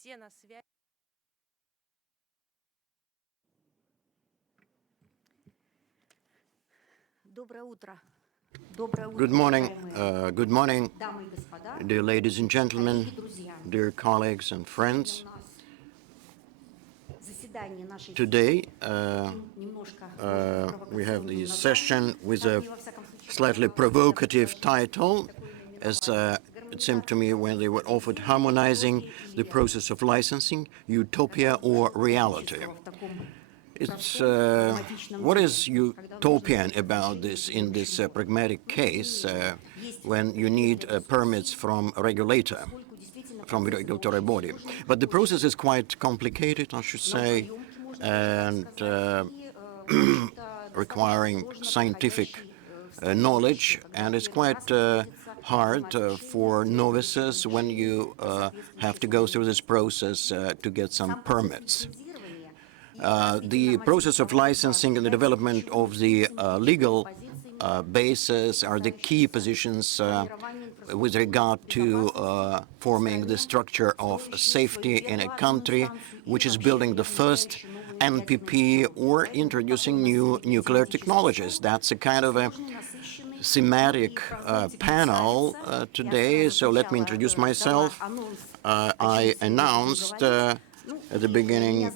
все на связи. Good morning, dear ladies and gentlemen, dear colleagues and friends. Today we have the session with a slightly provocative title, as it seemed to me when they were offered harmonizing the process of licensing, utopia or reality. It's, what is utopian about this in this pragmatic case when you need permits from a regulator, from a regulatory body? But the process is quite complicated, I should say, and requiring scientific knowledge, and it's quite hard for novices when you have to go through this process to get some permits. The process of licensing and the development of the legal basis are the key positions with regard to forming the structure of safety in a country which is building the first NPP or introducing new nuclear technologies. That's a kind of a thematic panel today, so let me introduce myself. I announced at the beginning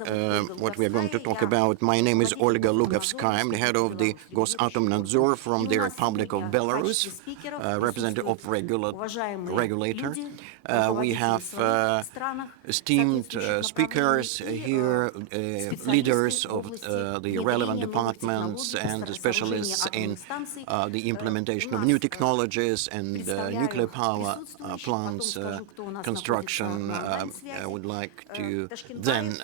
what we are going to talk about. My name is Olga Lugovskaya. I'm the head of the Gosatomonadzor from the Republic of Belarus, representative of regulator. We have esteemed speakers here, leaders of the relevant departments and specialists in the implementation of new technologies and nuclear power plants construction. I would like to then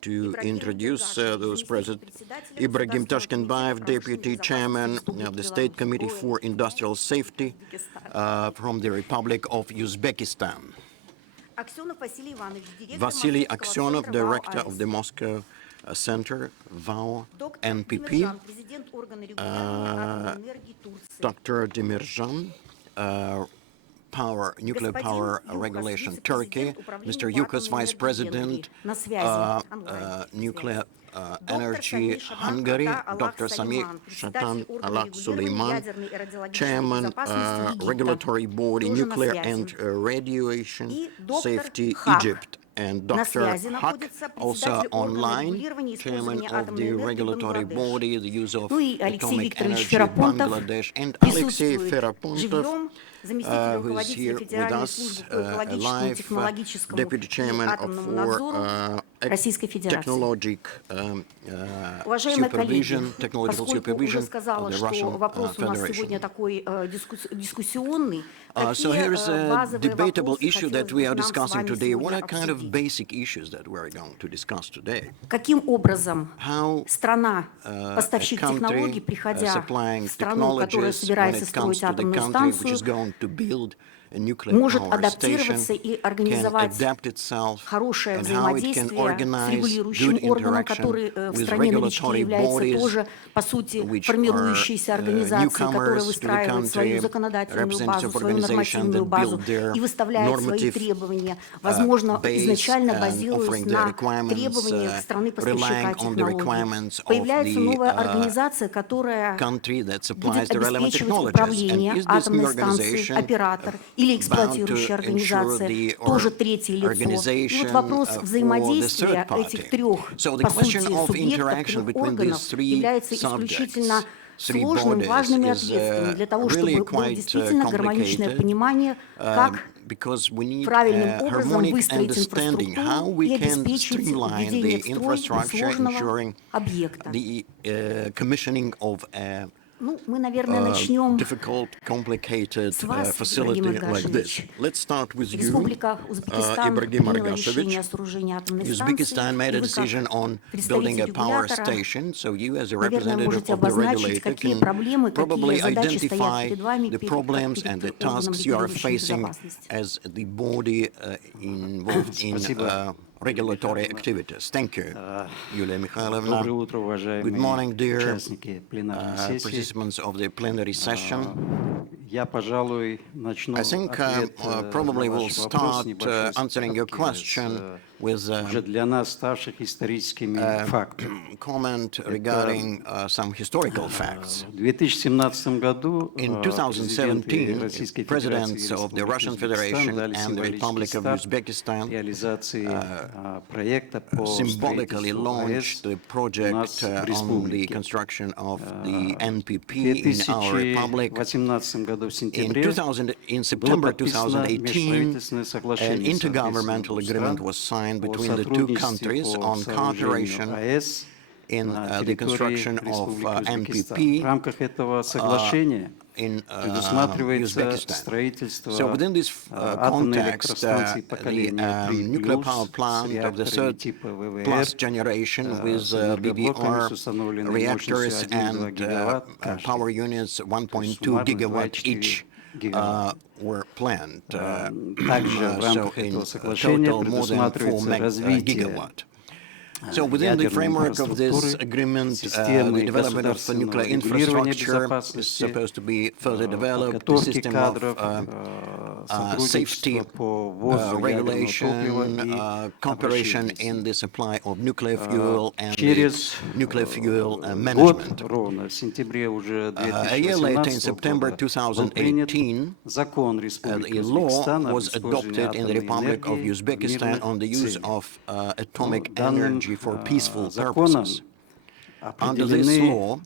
to introduce those present. Ибрагим Tashkentbаев, Deputy Chairman of the State Committee for Industrial Safety from the Republic of Uzbekistan. Vasily Aksionov, Director of the Moscow Center, VAO NPP. Dr. Demirjan, nuclear power regulation, Turkey. Mr. Yukos, Vice President, nuclear energy, Hungary. Dr. Samir Shatan Alak Suleiman, Chairman, Regulatory Body, Nuclear and Radiation Safety, Egypt. And Dr. Haq, also online, Chairman of the Regulatory Body, the use of atomic energy, Bangladesh, and Alexei Ferapontov, who is here with us live, Deputy Chairman of technological supervision of the Russian Federation. So here is a debatable issue that we are discussing today. What are kind of basic issues that we're going to discuss today? How a country supplying technologies when it comes to the country which is going to build a nuclear power station can adapt itself and how it can organize good interaction with regulatory bodies which are newcomers to the country, representative organizations that build their normative base and offering their requirements, relying on the requirements of the country that supplies the relevant technologies. And is this new organization bound to ensure the organization for the third party? So the question of interaction between these three subjects, three bodies, is really quite complicated because we need a harmonic understanding how we can streamline the infrastructure, ensuring the commissioning of a difficult, complicated facility like this. Let's start with you, Ибрагим Аргашевич. Uzbekistan made a decision on building a power station, so you as a representative of the regulator can probably identify the problems and the tasks you are facing as the body involved in regulatory activities. Thank you, Yulia Mikhailovna. Good morning, dear participants of the plenary session. think probably we'll start answering your question with comment regarding some historical facts. In 2017, presidents of the Russian Federation and the Republic of Uzbekistan symbolically launched the project on the construction of the NPP in our republic. In September 2018, an intergovernmental agreement was signed between the two countries on cooperation in the construction of NPP in Uzbekistan. So within this context, the nuclear power plant of the third plus generation with BBR reactors and power units 1.2 gigawatt each were planned. So in total more than 4 gigawatt. So within the framework of this agreement, the development of the nuclear infrastructure is supposed to be further developed. The system of safety regulation, cooperation in the supply of nuclear fuel and the nuclear fuel management. A year later, in September 2018, a law was adopted in the Republic of Uzbekistan on the use of atomic energy for peaceful purposes. Under this law,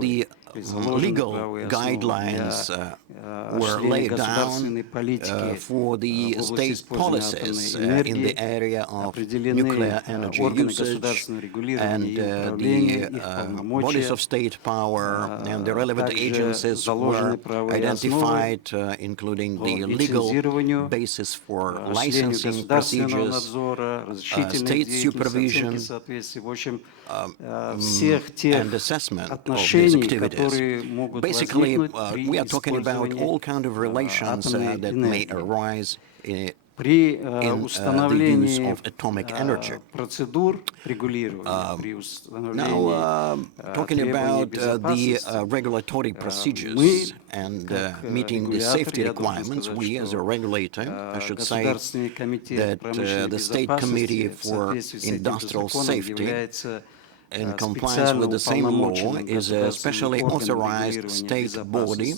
the legal guidelines were laid down for the state policies in the area of nuclear energy usage, and the bodies of state power and the relevant agencies were identified, including the legal basis for licensing procedures, state supervision, and assessment of these activities. Basically, we are talking about all kinds of relations that may arise in the use of atomic energy. Now, talking about the regulatory procedures and meeting the safety requirements, we as a regulator, I should say that the State Committee for Industrial Safety, in compliance with the same law, is a specially authorized state body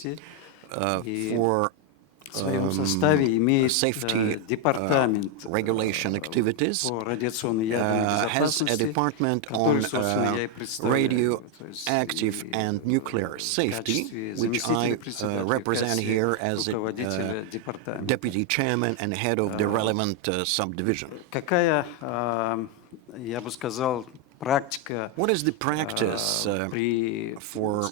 for safety regulation activities, has a department on radioactive and nuclear safety, which I represent here as deputy chairman and head of the relevant subdivision. What is the practice for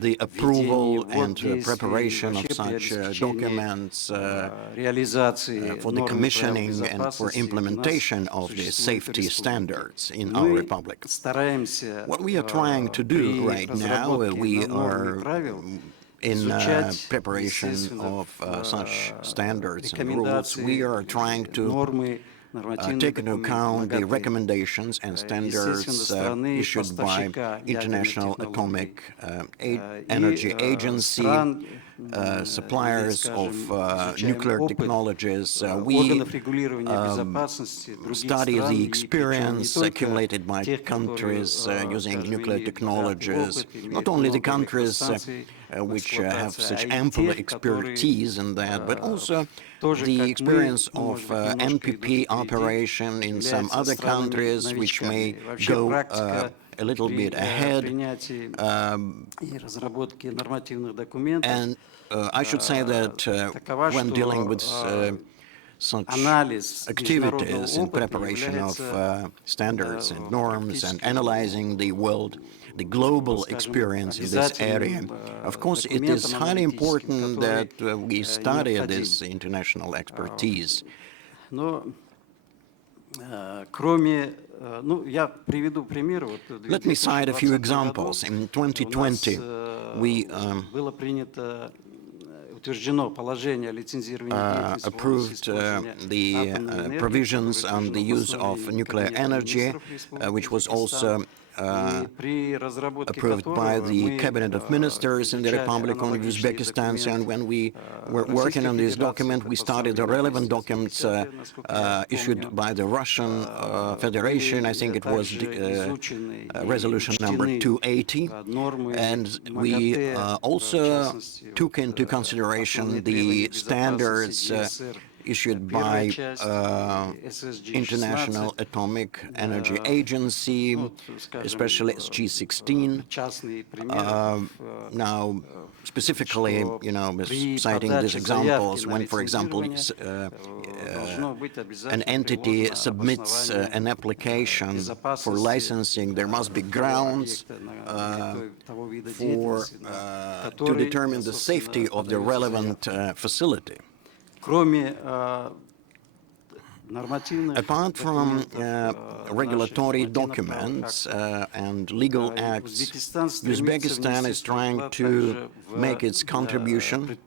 the approval and preparation of such documents, for the commissioning and for implementation of the safety standards in our republic? What we are trying to do right now, we are in preparation of such standards and rules. We are trying to take into account the recommendations and standards issued by International Atomic Energy Agency, suppliers of nuclear technologies. We study the experience accumulated by countries using nuclear technologies, not only the countries which have such ample expertise in that, but also the experience of NPP operation in some other countries which may go a little bit ahead. And I should say that when dealing with such activities in preparation of standards and norms and analyzing the global experience in this area, of course, it is highly important that we study this international expertise. Let me cite a few examples. In 2020, we approved the provisions on the use of nuclear energy, which was also approved by the Cabinet of Ministers in the Republic of Uzbekistan. So, and when we were working on this document, we started the relevant documents issued by the Russian Federation. I think it was resolution number 280. And we also took into consideration the standards issued by International Atomic Energy Agency, especially SG-16. Now, specifically, citing these examples, when, for example, an entity submits an application for licensing, there must be grounds to determine the safety of the relevant facility. Apart from regulatory documents and legal acts, Uzbekistan is trying to make its contribution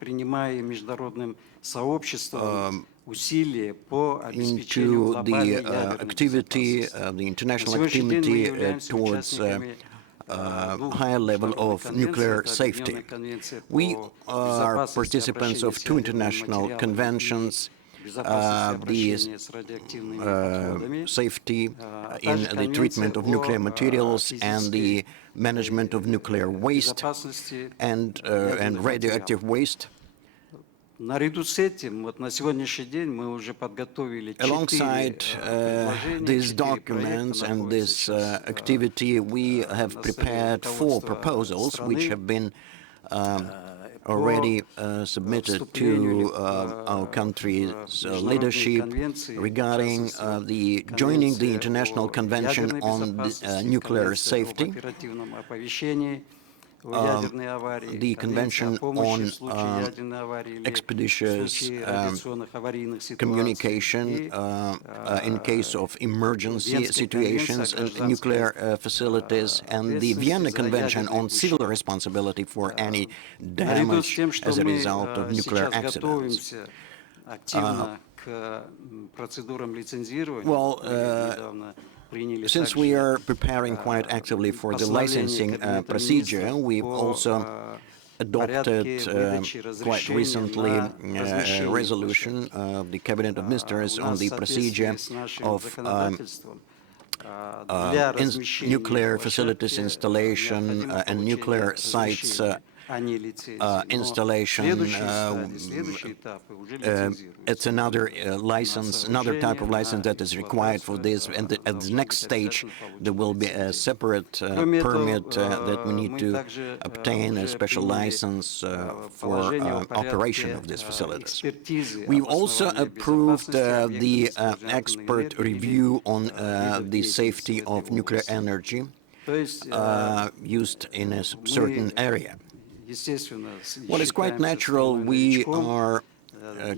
into the activity, the international activity towards higher level of nuclear safety. We are participants of two international conventions, the safety in the treatment of nuclear materials and the management of nuclear waste and radioactive waste. Alongside these documents and this activity, we have prepared 4 proposals which have been already submitted to our country's leadership regarding joining the International Convention on Nuclear Safety, the Convention on expeditious communication in case of emergency situations and nuclear facilities, and the Vienna Convention on civil responsibility for any damage as a result of nuclear accidents. Since we are preparing quite actively for the licensing procedure, we've also adopted quite recently a resolution of the Cabinet of Ministers on the procedure of nuclear facilities installation and nuclear sites installation. It's another license, another type of license that is required for this, and at the next stage there will be a separate permit that we need to obtain, a special license for operation of these facilities. We've also approved the expert review on the safety of nuclear energy used in a certain area. Well, it's quite natural. We are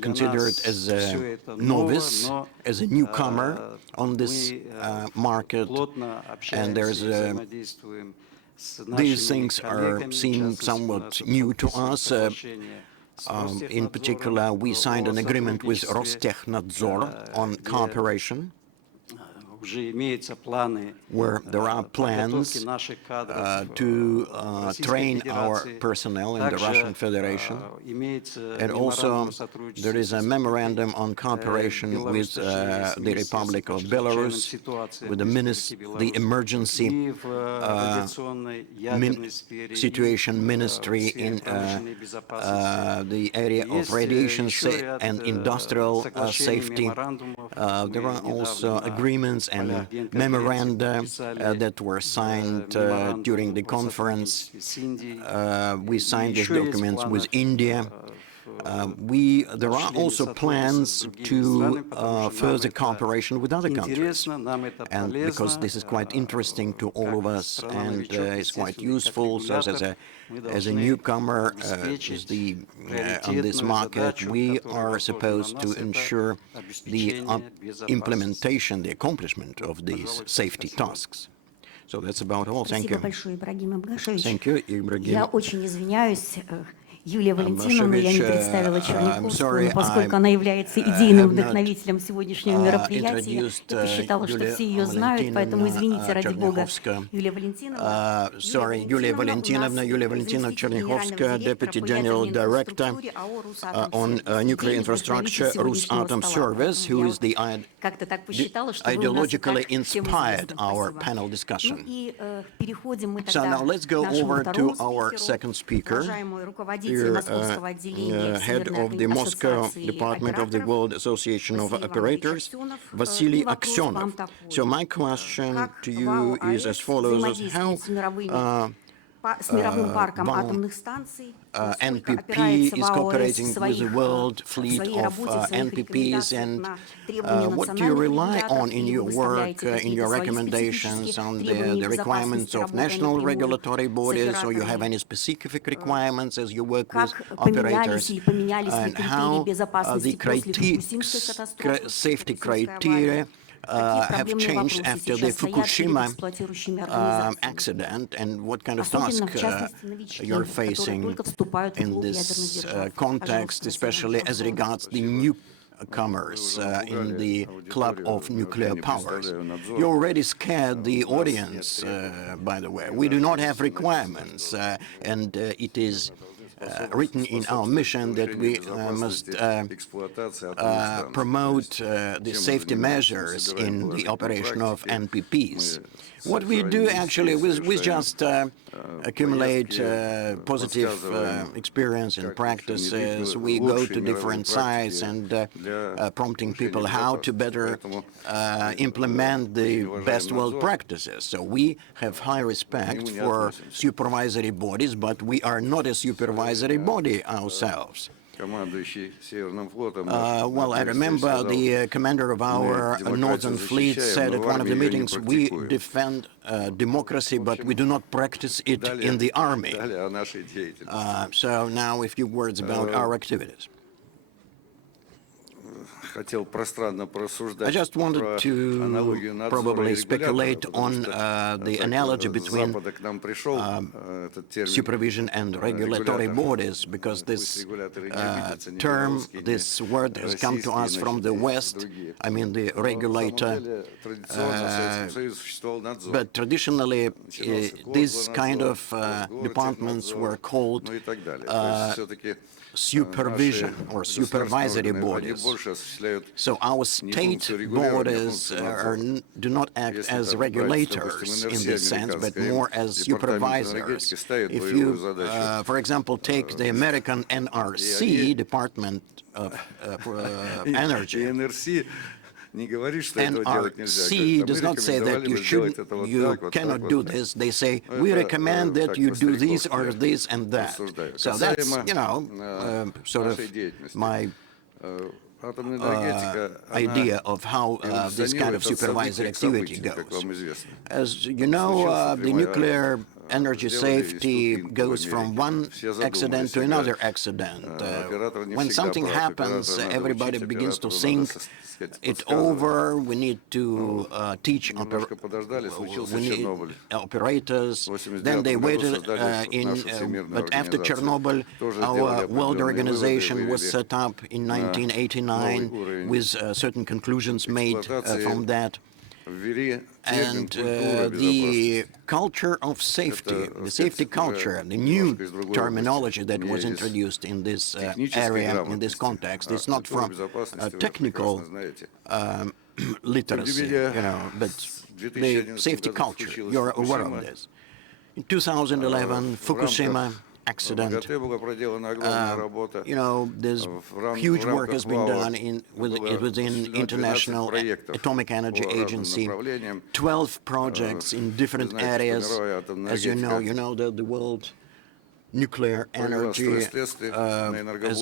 considered as a novice, as a newcomer on this market, and these things seem somewhat new to us. In particular, we signed an agreement with Rostechnadzor on cooperation, where there are plans to train our personnel in the Russian Federation. And also there is a memorandum on cooperation with the Republic of Belarus, with the emergency situation ministry in the area of radiation and industrial safety. There are also agreements and memoranda that were signed during the conference. We signed these documents with India. There are also plans to further cooperation with other countries, and because this is quite interesting to all of us and is quite useful. So as a newcomer on this market, we are supposed to ensure the implementation, the accomplishment of these safety tasks. So that's about all. Thank you. Thank you, Ибрагим. Юлия Валентиновна, я не представила Черняховскую, sorry, но поскольку она является идейным вдохновителем сегодняшнего мероприятия, я посчитала, что все ее знают, поэтому извините, ради бога, Юлия Валентиновна. Sorry, Юлия Валентиновна Черняховская, Deputy General Director on Nuclear Infrastructure, Rosatom Service, who is the ideologically inspired our panel discussion. So now let's go over to our second speaker, here, head of the Moscow Department of the World Association of Operators, Vasily Aksyonov. So my question to you is as follows: how NPP is cooperating with the world fleet of NPPs, and what do you rely on in your work, in your recommendations on the requirements of national regulatory bodies, or you have any specific requirements as you work with operators, and how the safety criteria have changed after the Fukushima accident, and what kind of task you're facing in this context, especially as regards the newcomers in the club of nuclear powers. You already scared the audience, by the way. We do not have requirements, and it is written in our mission that we must promote the safety measures in the operation of NPPs. What we do actually, we just accumulate positive experience and practices. We go to different sites and prompting people how to better implement the best world practices. So we have high respect for supervisory bodies, but we are not a supervisory body ourselves. Well, I remember the commander of our Northern Fleet said at one of the meetings, we defend democracy, but we do not practice it in the army. So now a few words about our activities. I just wanted to probably speculate on the analogy between supervision and regulatory bodies, because this term, this word has come to us from the West, I mean the regulator, but traditionally these kind of departments were called supervision or supervisory bodies. So our state bodies do not act as regulators in this sense, but more as supervisors. If you, for example, take the American NRC, Department of Energy, NRC does not say that you cannot do this. They say, we recommend that you do this or this and that. So that's, sort of my idea of how this kind of supervisory activity goes. As you know, the nuclear energy safety goes from one accident to another accident. When something happens, everybody begins to think it over. We need to teach operators. Then they waited but after Chernobyl, our world organization was set up in 1989 with certain conclusions made from that. And the culture of safety, the safety culture, the new terminology that was introduced in this area, in this context, is not from technical literacy, but the safety culture. You're aware of this. In 2011, Fukushima accident. There's huge work has been done within International Atomic Energy Agency. 12 projects in different areas. As you know that the World Nuclear Energy has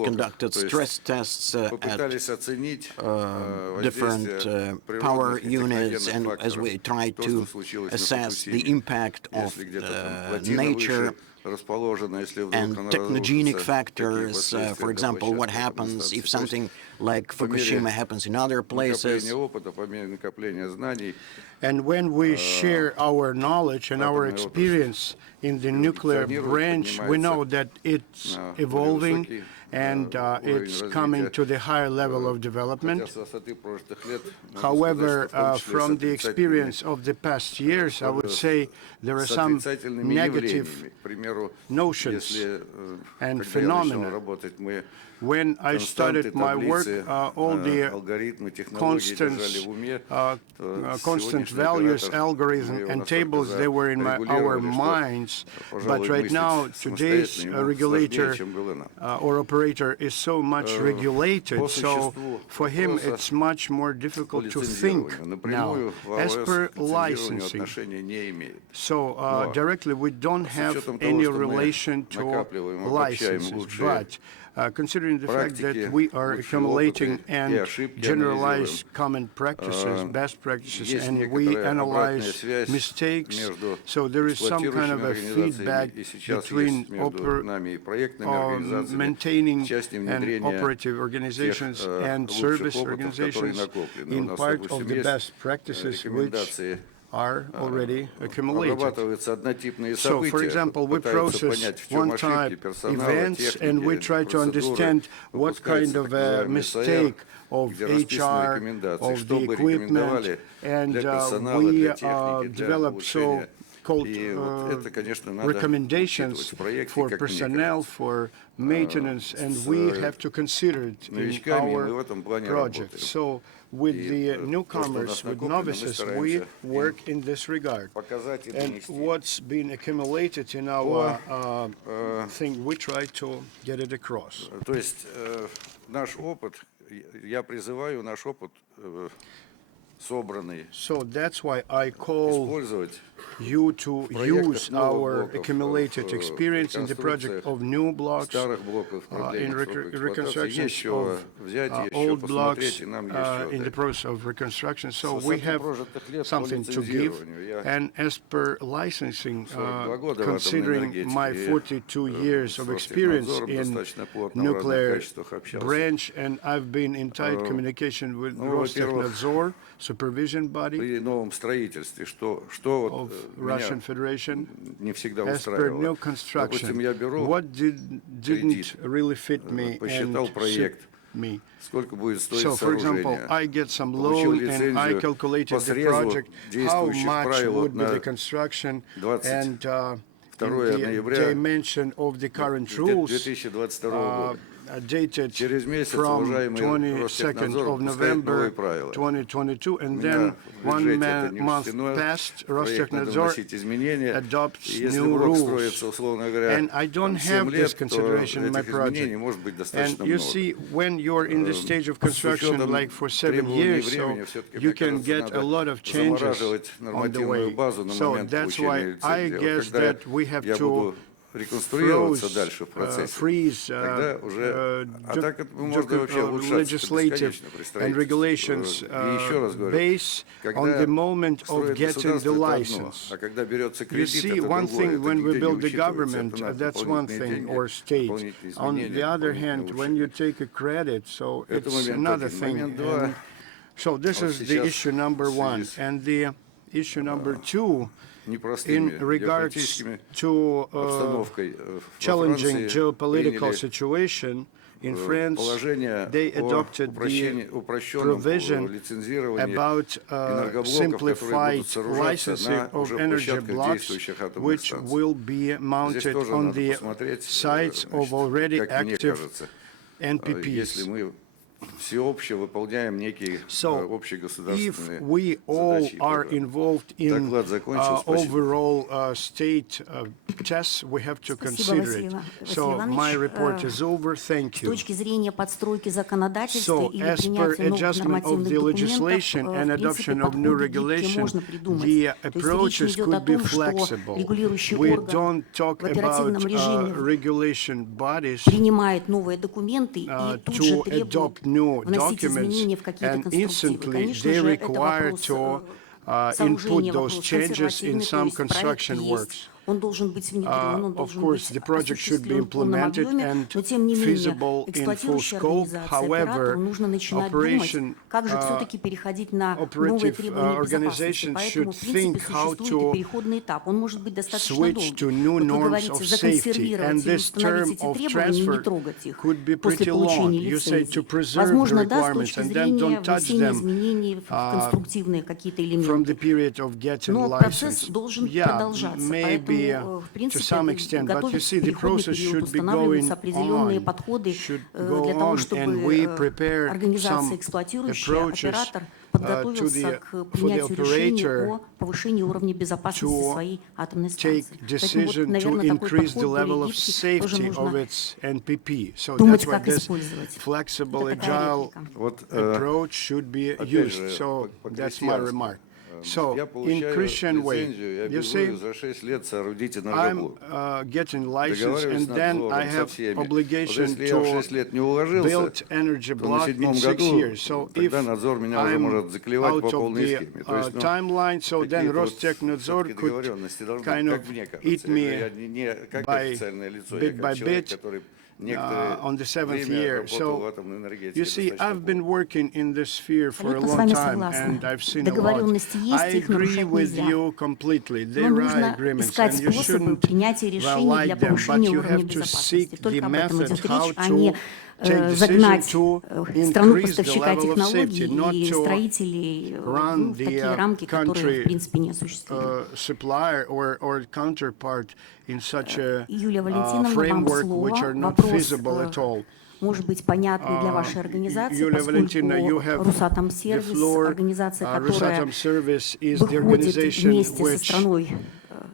conducted stress tests at different power units, and as we try to assess the impact of nature and technogenic factors, for example, what happens if something like Fukushima happens in other places. And when we share our knowledge and our experience in the nuclear branch, we know that it's evolving and it's coming to the higher level of development. However, from the experience of the past years, I would say there are some negative notions and phenomena. When I started my work, all the constant values, algorithms, and tables, they were in our minds. But right now, today's regulator or operator is so much regulated, so for him it's much more difficult to think now, as per licensing. So directly we don't have any relation to licenses, but considering the fact that we are accumulating and generalize common practices, best practices, and we analyze mistakes, so there is some kind of a feedback between maintaining and operative organizations and service organizations in part of the best practices which are already accumulated. So, for example, we process one type events and we try to understand what kind of a mistake of HR, of the equipment, and we develop so-called recommendations for personnel, for maintenance, and we have to consider it in our project. So, with the newcomers, with novices, we work in this regard. And what's been accumulated in our thing, we try to get it across. То есть наш опыт, я призываю наш опыт собранный. So that's why I call you to use our accumulated experience in the project of new blocks, in reconstruction of old blocks, in the process of reconstruction. So we have something to give. And as per licensing, considering my 42 years of experience in nuclear branch, and I've been in tight communication with Rostechnadzor, supervision body of Russian Federation, as per new construction. What didn't really fit me and suit me? So, for example, I get some loan and I calculated the project, how much would be the construction, and the dimension of the current rules dated from 22nd of November 2022, and then 1 month passed, Rostechnadzor adopts new rules. And I don't have this consideration in my project. And you see, when you're in the stage of construction, like for 7 years, so you can get a lot of changes on the way. So that's why I guess that we have to freeze legislative and regulations base on the moment of getting the license. You see, one thing, when we build the government, that's one thing, or state. On the other hand, when you take a credit, so it's another thing. And so this is the issue number one. And the issue number two, in regards to challenging geopolitical situation in France, they adopted the provision about simplified licensing of energy blocks, which will be mounted on the sites of already active NPPs. So, if we all are involved in overall state tests, we have to consider it. So, my report is over. Thank you. So, as per adjustment of the legislation and adoption of new regulation, the approaches could be flexible. We don't talk about regulation bodies to adopt new documents, and instantly they require to input those changes in some construction works. Он должен быть внедрен, он Of должен course, быть the project should be осуществлен в полном implemented объеме, and но тем не менее feasible in full эксплуатирующей scope. организации, However, оператору нужно начинать думать, operation, как же все-таки переходить на новые operative требования безопасности. organizations Поэтому, should в принципе, think how существует и to переходный этап. Он может быть достаточно switch to долгий. new Вот вы norms говорите, of safety, законсервировать and или this установить term эти of требования и не transfer трогать их could be после pretty получения long. You say лицензии. to preserve the Возможно, да, с requirements точки and then зрения don't touch внесения them изменений в конструктивные какие-то from the элементы. period of getting Но процесс license. должен Yeah, продолжаться, maybe поэтому, в to принципе, some это extent, but you готовится see, the переходный process период, should be устанавливаются going определенные on, подходы should для go того, on, and we чтобы prepare организация, some эксплуатирующая, approaches оператор for подготовился к the принятию решений operator о повышении уровня безопасности to своей атомной take станции. Поэтому вот, decision to наверное, такой increase the подход более level of гибкий тоже safety of нужно its NPP. So думать, that's why как this использовать. flexible, Это такая agile реплика. Вот, approach should be опять used. же, So that's my по-крестьянски. remark. So Я in получаю Christian way, лицензию и you see, обязуюсь за 6 лет соорудить I'm энергоблок. getting license, Договариваюсь and с then I надзором, со have всеми. Вот obligation если я в 6 to лет не уложился, build energy то на block in 7-м 6 году years. So if тогда надзор меня уже I'm может заклевать out по of полной the схеме. То есть, ну, timeline, so then какие-то вот Ростехнадзор всё-таки could договоренности должны, kind как of мне eat кажется. Я me не как by официальное лицо, я bit by как человек, bit который некоторое on the 7th время year. работал в So атомной энергетике. you see, достаточно I've been плотно. working in this sphere for a Абсолютно с long вами time, согласна. and I've seen a lot. Договоренности есть, I их agree нарушать with нельзя. you completely. Но There are нужно agreements, искать and you способы shouldn't принятия решений violate для them, but повышения you уровня have to безопасности. seek the Только об этом method идет how речь, а не to take загнать decision to страну increase the поставщика level of технологий safety, not и to строителей run в такие рамки, которые, в принципе, неосуществимы. supplier or counterpart in such a Юлия Валентиновна, вам framework which слово. are not Вопрос feasible at all. может быть понятный для вашей организации, Юлия поскольку Валентиновна, you have the Росатомсервис, floor. организация, которая Rosatom Service is the выходит organization вместе со which страной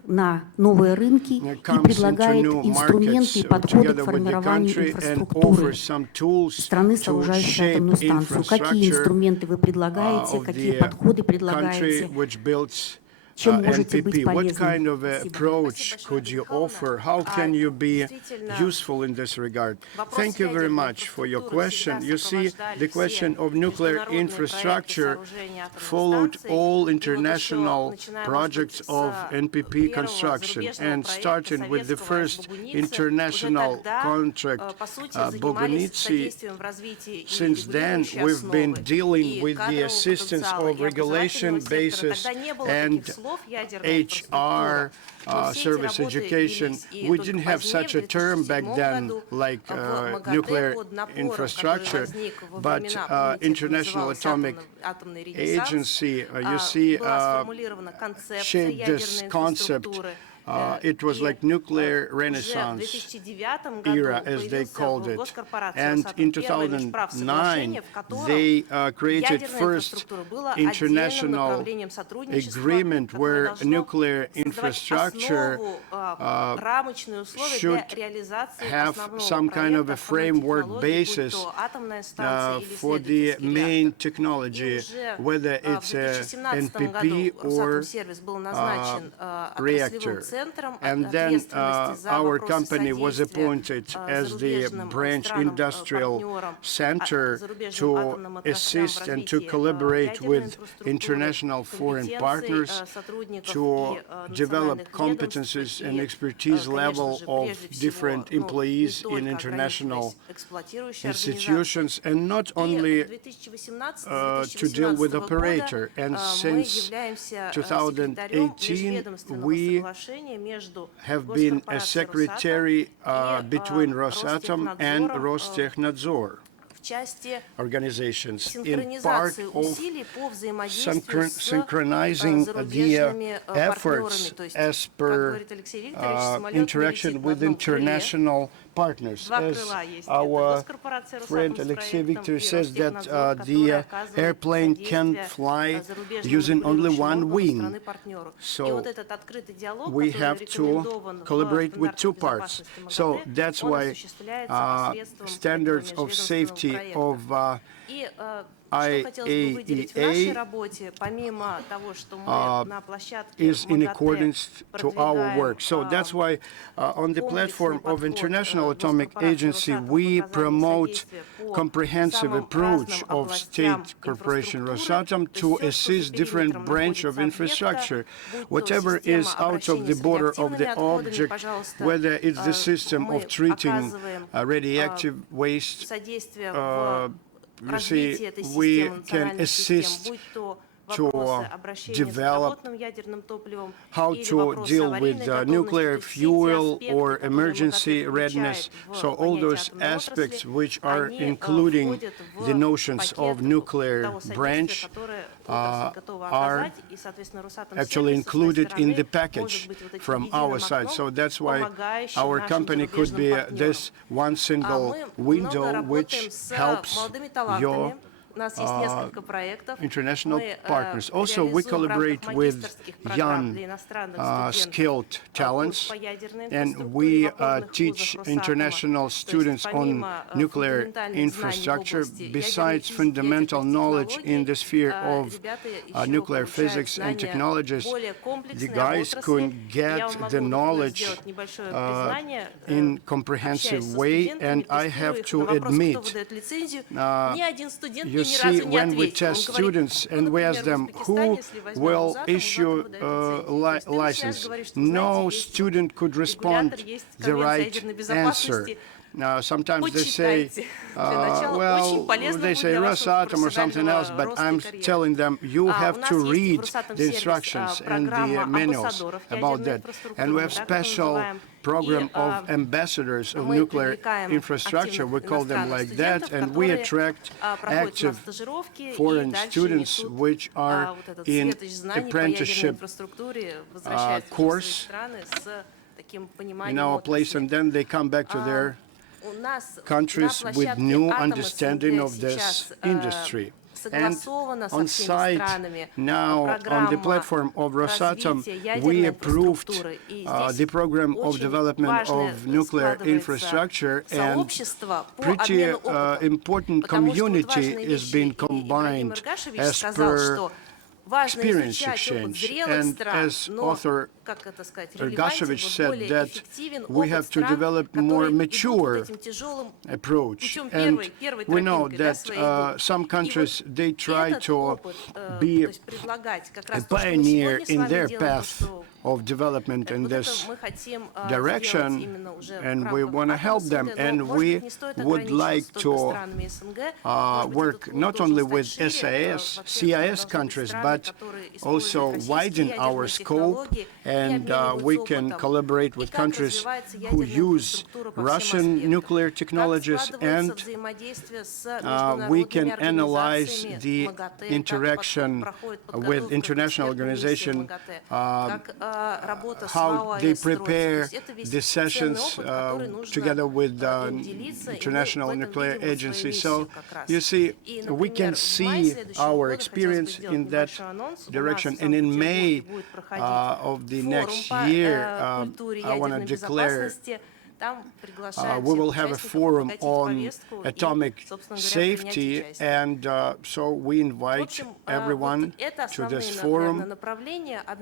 на новые рынки и comes into предлагает new инструменты и markets подходы together к with the формированию country and инфраструктуры offers some tools страны, to сооружающей shape атомную станцию. Какие infrastructure инструменты вы предлагаете, of какие the подходы country предлагаете? which builds Чем можете быть NPP. What полезным? kind of Спасибо. approach could you offer? How can you be useful in this regard? Thank you very much for your question. You see, the question of nuclear infrastructure followed all international projects of NPP construction, and starting with the first international contract, Bogunitsi. Since then, we've been dealing with the assistance of regulation basis and HR, service education. We didn't have such a term back then like nuclear infrastructure, but International Atomic Agency, you see, shaped this concept. It was like nuclear renaissance era, as they called it. And in 2009, they created first international agreement where nuclear infrastructure should have some kind of a framework basis for the main technology, whether it's a NPP or reactor. And then our company was appointed as the branch industrial center to assist and to collaborate with international foreign partners to develop competencies and expertise level of different employees in international institutions, and not only to deal with operator. And since 2018, we have been a secretary between Rosatom and Rostechnadzor organizations in part of synchronizing the efforts as per interaction with international partners. As our friend Alexei Victor says that the airplane can fly using only one wing. So we have to collaborate with two parts. So that's why standards of safety of IAEA is in accordance to our work. So that's why on the platform of International Atomic Agency, we promote comprehensive approach of State Corporation Rosatom to assist different branch of infrastructure, whatever is out of the border of the object, whether it's the system of treating radioactive waste. You see, we can assist to develop how to deal with nuclear fuel or emergency readiness. So all those aspects which are including the notions of nuclear branch are actually included in the package from our side. So that's why our company could be this one single window which helps your international partners. Also, we collaborate with young, skilled talents, and we teach international students on nuclear infrastructure. Besides fundamental knowledge in the sphere of nuclear physics and technologies, the guys could get the knowledge in comprehensive way, and I have to admit, you see, when we test students and we ask them who will issue license, no student could respond the right answer. Now, sometimes they say, well, they say Rosatom or something else, but I'm telling them, you have to read the instructions and the manuals about that. And we have special program of ambassadors of nuclear infrastructure, we call them like that, and we attract active foreign students which are in apprenticeship course in our place, and then they come back to their countries with new understanding of this industry. And on site now, on the platform of Rosatom, we approved the program of development of nuclear infrastructure, and pretty important community is being combined as per experience exchange. And as author Ergasevich said, that we have to develop more mature approach. And we know that some countries, they try to be a pioneer in their path of development in this direction, and we want to help them, and we would like to work not only with SAS, CIS countries, but also widen our scope, and we can collaborate with countries who use Russian nuclear technologies, and we can analyze the interaction with international organization, how they prepare the sessions together with the International Nuclear Agency. So, you see, we can see our experience in that direction. And in May of the next year, I want to declare we will have a forum on atomic safety, and so we invite everyone to this forum.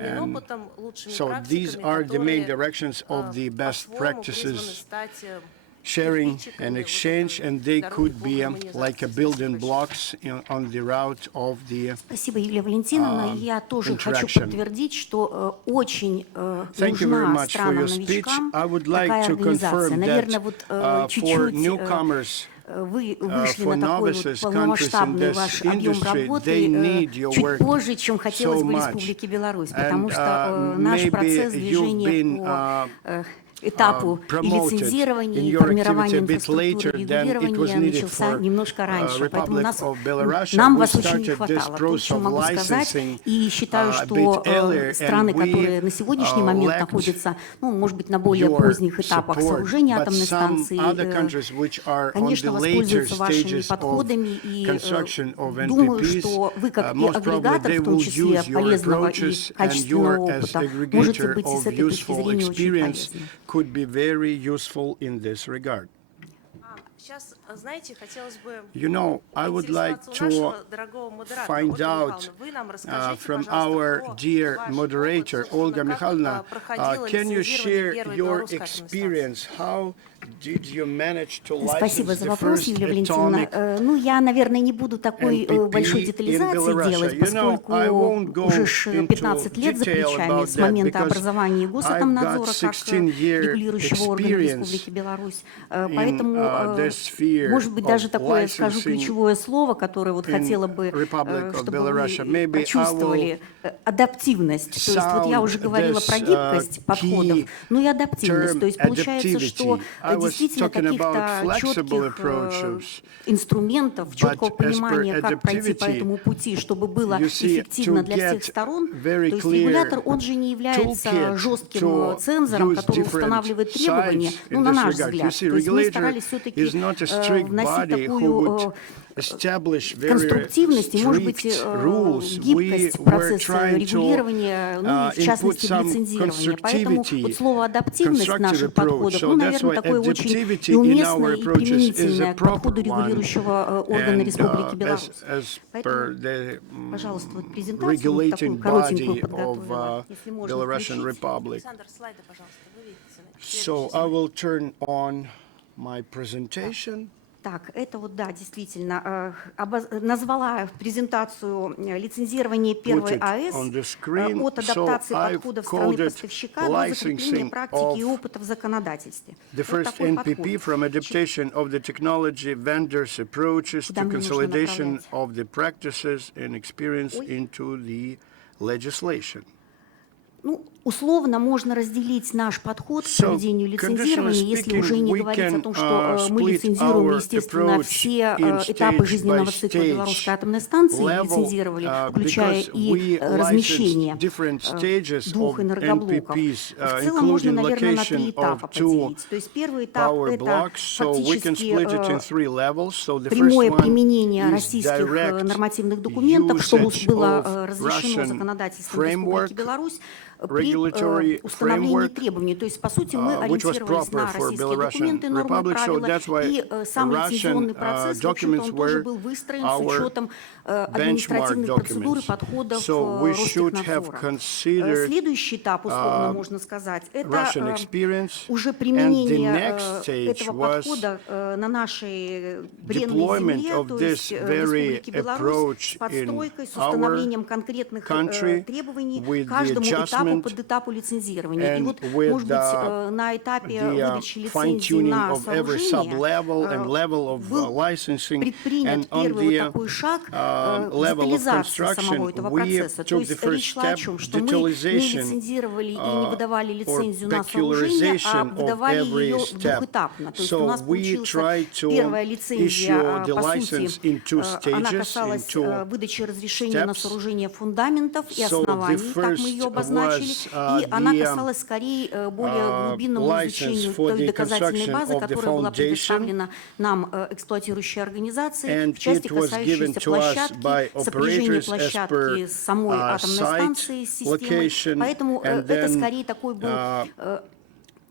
And so these are the main directions of the best practices sharing and exchange, and they could be like a building blocks on the route of the Спасибо, Юлия Валентиновна. Я тоже хочу подтвердить, что очень нужна странам-новичкам такая организация. Наверное, вот чуть-чуть вы вышли на такой вот полномасштабный ваш объем работы чуть позже, чем хотелось бы Республике Беларусь, потому что наш процесс движения по этапу и лицензирования, и формирования инфраструктуры, регулирования начался немножко раньше. Поэтому нам вас очень не хватало, то, что могу сказать. И считаю, что страны, которые на сегодняшний момент находятся, ну, может быть, на более поздних этапах сооружения атомной станции, конечно, воспользуются вашими подходами. И думаю, что вы, как и агрегатор, в том числе полезного и качественного опыта, можете быть и с этой точки зрения очень полезны. Could be very useful in this regard. You know, I would like to find out from our dear moderator, Olga Mikhailovna, can you share your experience? How did you manage to Спасибо license за the вопрос, first Юлия Валентиновна. atomic Ну, я, наверное, не буду такой MPP большой in детализации Belarus? делать, You know, поскольку I won't go уже into 15 лет за detail плечами about с that момента because образования I've Госатомнадзора got как 16-year регулирующего органа experience Республики Беларусь. in Поэтому, the sphere может быть, of даже такое скажу licensing ключевое слово, которое вот хотела бы, Republic of чтобы Belarus. вы Maybe I почувствовали адаптивность. То есть вот я уже sound говорила про this гибкость подходов, key но и адаптивность. term То есть получается, что adaptivity. I was действительно talking about каких-то flexible четких approaches, инструментов, четкого but as per понимания, как пройти по adaptivity, этому пути, чтобы было you see, эффективно to для всех get сторон. very То есть clear регулятор, он же не является toolkit жестким to цензором, use который different устанавливает требования, sides ну, in на this наш regard. You взгляд. see, То есть мы regulator старались все-таки is not a strict вносить body who would такую establish very конструктивность и, может быть, strict rules. гибкость We were процесса trying to регулирования, ну и в input частности в some лицензировании. Поэтому constructivity, вот слово «адаптивность» в constructive наших approach. подходах, So ну, that's наверное, why такое очень adaptivity и in уместное, our и approaches is a применительное к подходу proper one. регулирующего органа And Республики Беларусь. as Поэтому, per the пожалуйста, вот презентацию regulating такую коротенькую body подготовила. of Если можно Belarusian включить. Republic. Александр, слайды, пожалуйста, выведите. So I will turn on my presentation. Так, это вот, да, действительно, назвала презентацию лицензирования первой Put it АЭС on the screen. от адаптации So I've подходов called it страны-поставщика до закрепления licensing практики и of опыта в законодательстве. The Вот first такой подход. NPP from adaptation of the technology vendors' approaches Куда to мне нужно consolidation направлять? of the practices and experience Ой. into the legislation. Ну, условно можно разделить наш подход к So, проведению лицензирования, conditionally если уже не speaking, we говорить о can, том, что мы split лицензируем, our естественно, approach все in этапы stage жизненного by цикла stage Белорусской атомной станции, level, лицензировали, включая because и we размещение licensed different stages двух of энергоблоков. NPPs, В целом можно, including наверное, на 3 location этапа of two поделить. То есть первый этап power – это blocks, so we can фактически split it in 3 levels. So the first прямое one применение is российских direct нормативных документов, что usage было of разрешено Russian законодательством Республики framework, Беларусь regulatory при установлении framework, требований. То есть, по сути, мы which was ориентировались на proper for российские Belarusian документы, нормы, Republic. So правила, that's why и сам лицензионный Russian процесс, в общем-то, documents он тоже were был выстроен с our учетом benchmark административных процедур и documents. подходов So we should have Ростехнадзора. considered Следующий этап, условно можно сказать, это Russian experience, уже and the применение next stage этого was подхода на нашей бренной deployment земле, of то this есть в very Республике Беларусь, approach с подстройкой, с in установлением конкретных country требований with the каждому этапу, adjustment подэтапу лицензирования. И and вот, with может быть, на этапе выдачи лицензии fine-tuning на of every sub-level and level of был licensing, предпринят and on первый вот the такой шаг level of детализации самого construction, этого we процесса. То took есть the first речь шла о step, чем? Что мы не detalization лицензировали и не выдавали or лицензию на сооружение, а peculiarization of выдавали every ее step. двухэтапно. То есть у So нас we получилась tried to первая issue лицензия, the по license сути, in two она stages, касалась in two выдачи разрешения на steps. сооружение фундаментов и So the оснований, как мы ее first обозначили, was, и она the, касалась скорее более глубинному license изучению for той the доказательной construction базы, of the которая была foundation. предоставлена нам эксплуатирующей организацией And в части, it was given касающейся to us площадки, by сопряжения operators as площадки per с самой атомной site станцией, с системой. location, Поэтому and это then, скорее такой был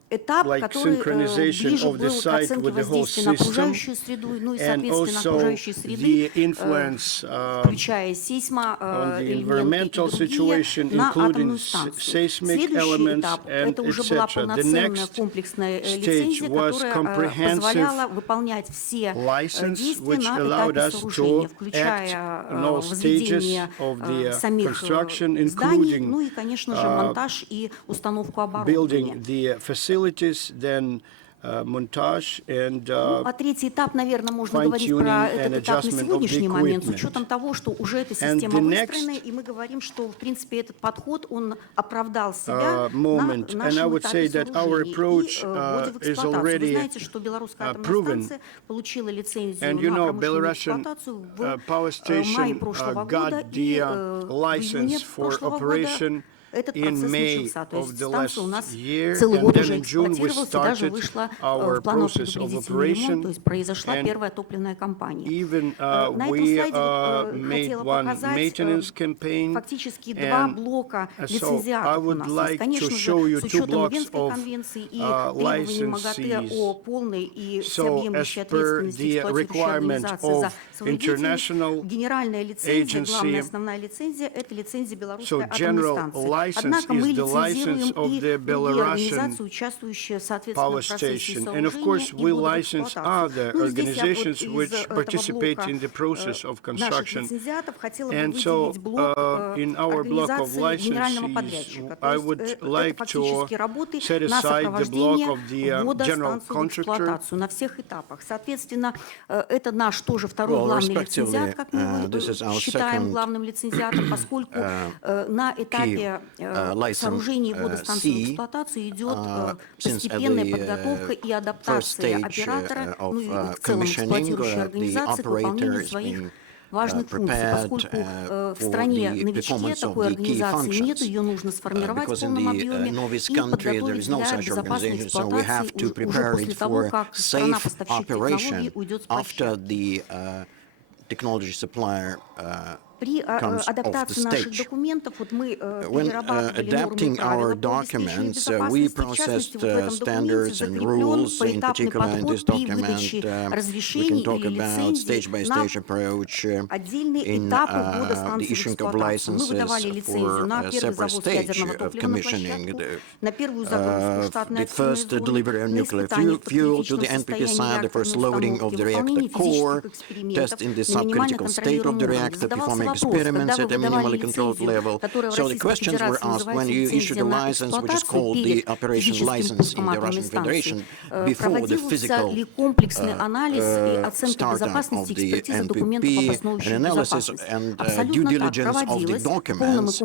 этап, like который synchronization ближе of the был к site оценке with the whole воздействия на system, окружающую среду, ну и, and соответственно, also окружающей the среды, influence включая on the элементы и environmental другие, situation, на including атомную станцию. seismic Следующий elements этап, and это уже была etc. The полноценная next комплексная stage лицензия, was которая comprehensive позволяла выполнять все license, действия which на allowed этапе us сооружения, to включая act in all stages возведение of the самих construction, зданий, including ну и, конечно же, монтаж и установку оборудования. building the facilities, then montage and А третий этап, наверное, можно говорить про этот этап на сегодняшний момент, с учетом того, что уже эта система выстроена, и мы говорим, что, в принципе, этот подход, он оправдал себя на нашем этапе сооружений и вводе в эксплуатацию. Вы знаете, что Белорусская атомная станция получила лицензию на промышленную эксплуатацию в мае прошлого года, и в июне прошлого года Этот in процесс May начался, то of есть the станция у last нас year, целый and год then уже in June we эксплуатировалась и даже started вышла our в плановый process of предупредительный ремонт, то operation. есть произошла And первая топливная кампания. even На этом we слайде made хотела one показать maintenance campaign, фактически два and блока so I лицензиатов у would нас есть. like to Конечно же, show you с two учетом blocks Венской of конвенции и требований МАГАТЭ о licensees. полной и So, as всеобъемлющей per ответственности the эксплуатирующей requirement организации за of свою деятельность, international генеральная лицензия, главная agency, основная лицензия – это лицензия Белорусской so атомной general станции. license Однако is мы the license лицензируем of и the другие Belarusian организации, участвующие, соответственно, power в процессе station. And of сооружения course, и we ввода в license эксплуатацию. other Ну и здесь я вот organizations из which этого participate блока in the process of наших construction. лицензиатов хотела бы And so, выделить блок in our block of организации генерального licensees, подрядчика. То I есть would это like to фактически работы set на aside the block сопровождение of the ввода general станции в contractor. эксплуатацию на всех этапах. Соответственно, это наш тоже второй Well, главный respectively, лицензиат, как мы this is его our считаем second главным лицензиатом, поскольку на этапе сооружения и ввода станции в эксплуатацию идет постепенная подготовка и адаптация оператора, ну и в целом эксплуатирующей организации к выполнению своих важных функций, поскольку в стране новичке такой организации нет, ее нужно сформировать в полном объеме и подготовить для безопасной эксплуатации уже после того, как страна-поставщик технологий уйдет с площадки. При адаптации наших документов вот мы перерабатывали нормы и правила по обеспечению безопасности. В частности, вот в этом документе закреплен поэтапный подход при выдаче разрешений или лицензий на отдельные этапы ввода станции в эксплуатацию. Мы выдавали лицензию на первый завоз ядерного топлива на площадку, на первую загрузку штатной активной зоны, на испытания в критичном состоянии реакторной установки, выполнение физических экспериментов на минимально контролируемом уровне. Задавался experiments at a minimally controlled level. So the questions were asked when you issued a license, which is called the operation license in the Russian Federation, before the physical startup of the NPP, an analysis and due diligence of the documents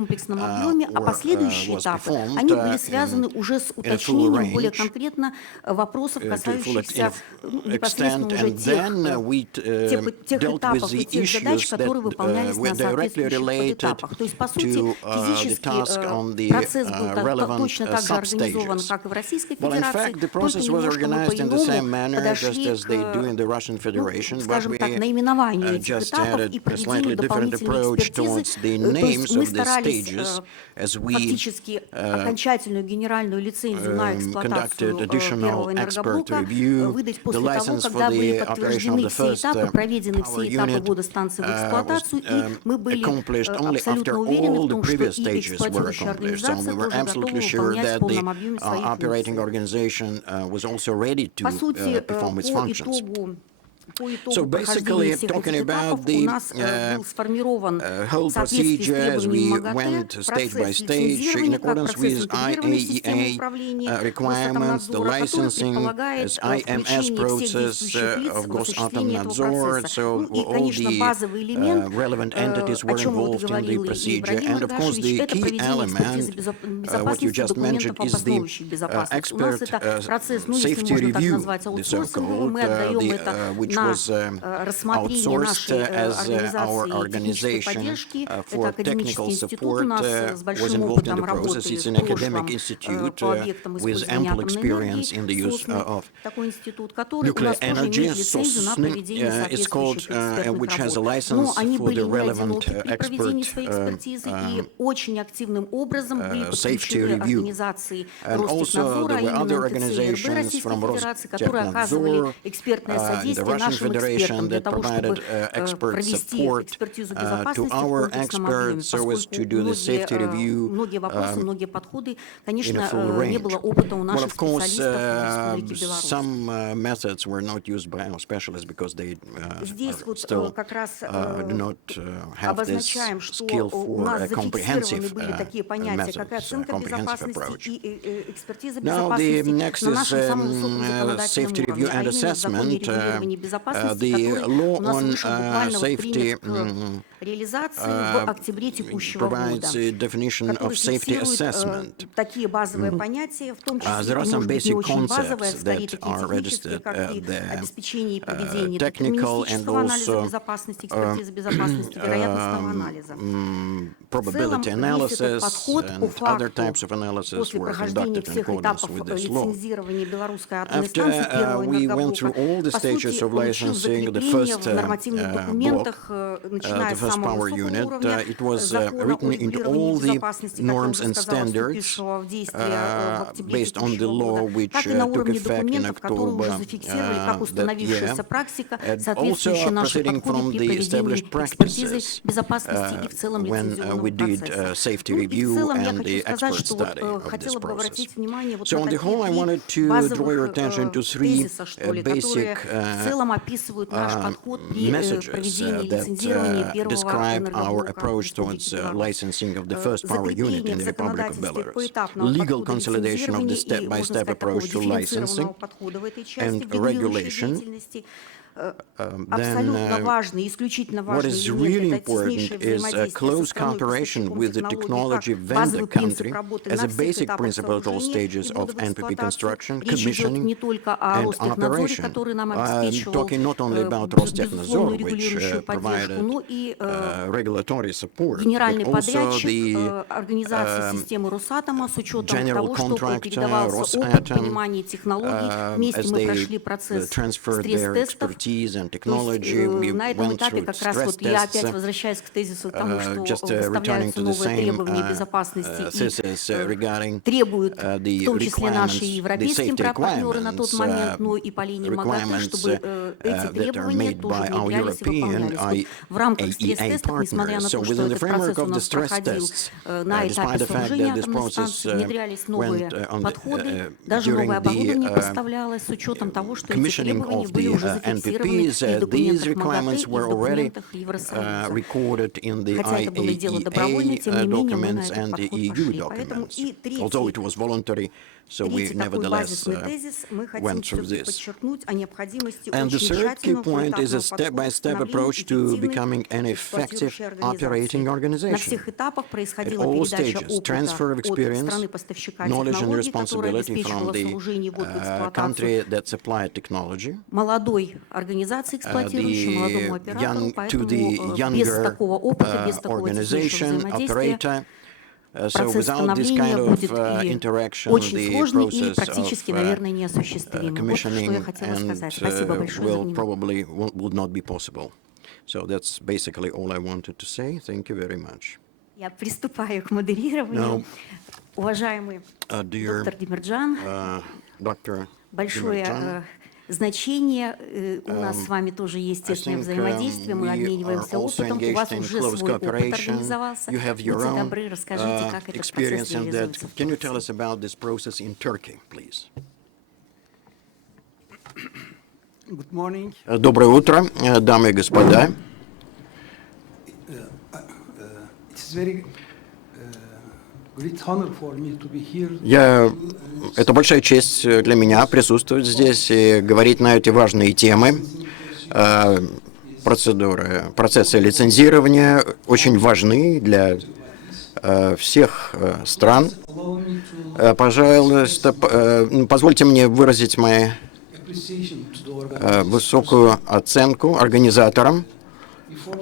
was performed in a full range, to full extent, and then we dealt with the issues that were directly related to the task on the relevant substages. Well, in fact, the process was organized in the same manner just as they do in the Russian Federation, but we just had a slightly different approach towards the names of the stages as we conducted additional expert review. The license for the operation of the first power unit was accomplished only after all the previous stages were accomplished. So we were absolutely sure that the operating organization was also ready to perform its functions. So basically, talking about the whole procedure as we went stage by stage in accordance with IAEA requirements, the licensing as IMS process of Gosatomnadzor, so all the relevant entities were involved in the procedure. And of course, the key element, what you just mentioned, is the expert safety review, the so-called, which was outsourced as our organization for technical support was involved in the process. It's an academic institute with ample experience in the use of nuclear energy. SOSN is called, which has a license for the relevant expert safety review. And also there were other organizations from Rostechnadzor, the Russian Federation that provided expert support to our experts so as to do the safety review in a full range. Well, of course, some methods were not used by our specialists because they still do not have this skill for a comprehensive methods, comprehensive approach. Now, the next is safety review and assessment. безопасности, который у нас вышел буквально принят к реализации в октябре текущего года, который фиксирует такие базовые понятия, в том числе, может быть, не очень базовые, скорее такие технические, как и обеспечение и проведение детерминистического анализа безопасности, экспертизы безопасности, вероятностного анализа. В целом, весь этот подход по факту после прохождения всех этапов лицензирования белорусской атомной станции первого энергоблока, по сути, получил закрепление в нормативных документах, начиная с самого высокого уровня закона о регулировании безопасности, как я уже сказала, вступившего в действие в октябре текущего года, так и на уровне документов, которые уже зафиксировали как установившаяся практика, соответствующие наши подходы при проведении экспертизы безопасности и в целом лицензионного процесса. И в целом я хочу сказать, что вот, хотела бы обратить внимание вот на такие базовых тезиса, что ли, которые в целом описывают наш подход при проведении лицензирования первого энергоблока Республики Беларусь. Закрепление в законодательстве поэтапного подхода лицензирования и, можно сказать, такого дифференцированного подхода в этой части, регулирующей деятельности. Абсолютно важный, исключительно важный элемент — это теснейшее взаимодействие со страной поставщиком технологий, как базовый принцип работы на всех этапах сооружения и ввода в эксплуатацию. Речь идет не только о Ростехнадзоре, который нам обеспечивал безусловную регулирующую поддержку, но и генеральный подрядчик организации системы Росатома с учетом того, что передавался опыт, понимание технологий. Вместе мы прошли процесс стресс-тестов. То есть на этом этапе как раз вот я опять возвращаюсь к тезису тому, что выставляются новые требования безопасности и требуют, в том числе наши европейские партнеры на тот момент, но и по линии МАГАТЭ, чтобы эти требования тоже внедрялись и выполнялись. В рамках стресс-тестов, несмотря на то, что этот процесс у нас проходил на этапе сооружения атомной станции, внедрялись новые подходы, даже новое оборудование поставлялось с учетом того, что эти требования были уже зафиксированы these requirements were already recorded in the IAEA documents and the EU documents, although it was voluntary. So we nevertheless went through this. And the third key point is a step-by-step approach to becoming an effective operating organization. At all stages, transfer of experience, knowledge and responsibility from the country that supplied technology to the younger organization, operator. Процесс становления будет и очень сложный, и практически, наверное, неосуществимый. Вот что я хотела сказать. Спасибо большое за внимание. So that's basically all I wanted to say. Thank you very much. Я приступаю к модерированию. Уважаемый доктор Демирджан, большое значение. У нас с вами тоже есть тесное взаимодействие, мы обмениваемся опытом. У вас уже свой опыт организовался. Будьте добры, расскажите, как этот процесс реализуется. Can you tell us about this process in Turkey, please? Good morning. Доброе утро, дамы и господа. Это большая честь для меня присутствовать здесь и говорить на эти важные темы. Процессы лицензирования очень важны для всех стран. Пожалуйста, позвольте мне выразить мою высокую оценку организаторам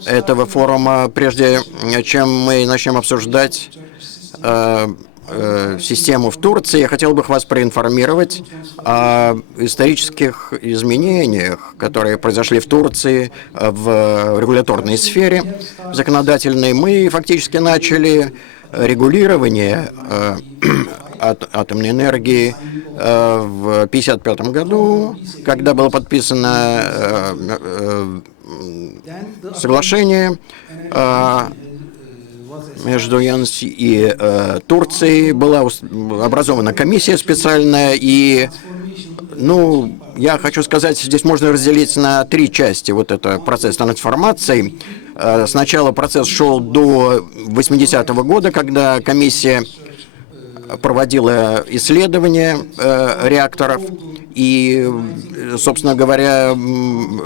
этого форума. Прежде чем мы начнем обсуждать систему в Турции, я хотел бы вас проинформировать о исторических изменениях, которые произошли в Турции в регуляторной сфере законодательной. Мы фактически начали регулирование атомной энергии в 1955 году, когда было подписано соглашение между ЕНС и Турцией. Была образована комиссия специальная, и, я хочу сказать, здесь можно разделить на три части вот это процесс трансформации. Сначала процесс шел до 80-го года, когда комиссия проводила исследования реакторов и, собственно говоря,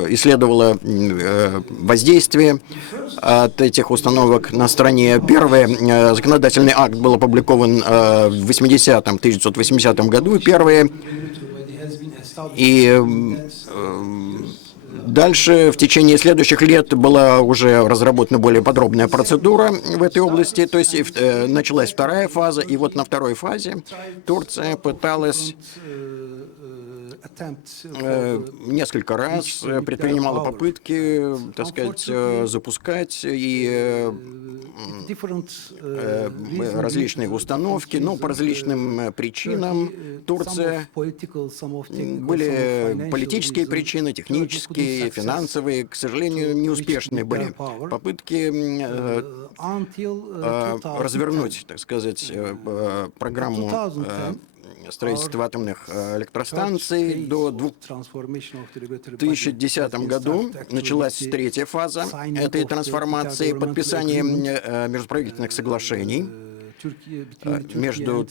исследовала воздействие от этих установок на стране. Первый законодательный акт был опубликован в 1980 году, и дальше в течение следующих лет была уже разработана более подробная процедура в этой области, то есть началась вторая фаза, и вот на второй фазе Турция пыталась несколько раз предпринимала попытки, так сказать, запускать и различные установки, но по различным причинам Турция, были политические причины, технические, финансовые, к сожалению, неуспешные были попытки развернуть, так сказать, программу строительства атомных электростанций. До 2010 году началась третья фаза этой трансформации, подписание межправительственных соглашений между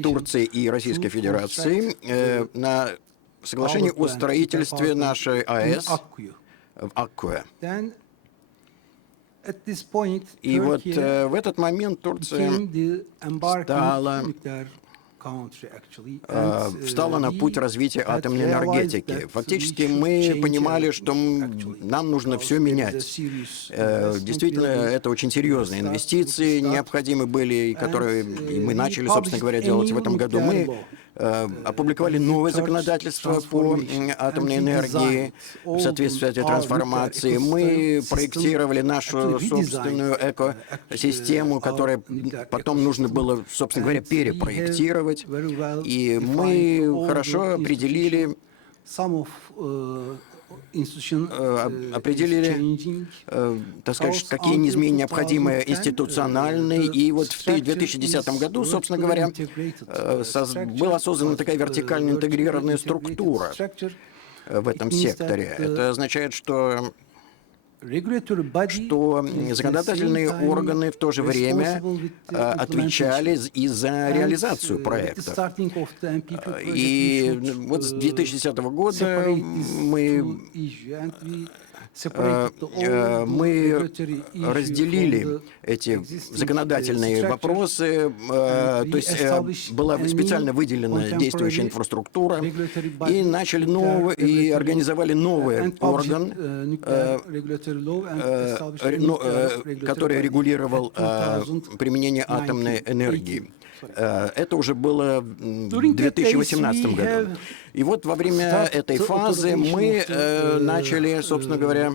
Турцией и Российской Федерацией на соглашение о строительстве нашей АЭС в Аккуе. И вот в этот момент Турция встала на путь развития атомной энергетики. Фактически мы понимали, что нам нужно все менять. Действительно, это очень серьезные инвестиции необходимы были, которые мы начали, собственно говоря, делать в этом году. Мы опубликовали новое законодательство по атомной энергии в соответствии с этой трансформацией. Мы проектировали нашу собственную экосистему, которую потом нужно было, собственно говоря, перепроектировать. И мы хорошо определили, так сказать, какие изменения необходимы институциональные. И вот в 2010 году, собственно говоря, была создана такая вертикально интегрированная структура в этом секторе. Это означает, что законодательные органы в то же время отвечали и за реализацию проекта. И вот с 2010 года мы разделили эти законодательные вопросы, то есть была специально выделена действующая инфраструктура, и начали и организовали новый орган, который регулировал применение атомной энергии. Это уже было в 2018 году. И вот во время этой фазы мы начали, собственно говоря,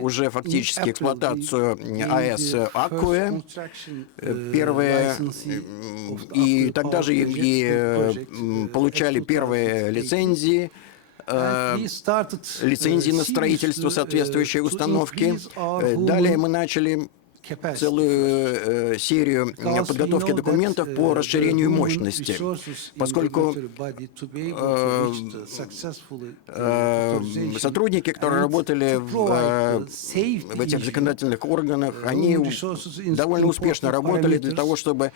уже фактически эксплуатацию АЭС Аккуе, и тогда же и получали первые лицензии на строительство соответствующей установки. Далее мы начали целую серию подготовки документов по расширению мощности, поскольку сотрудники, которые работали в этих законодательных органах, они довольно успешно работали для того, чтобы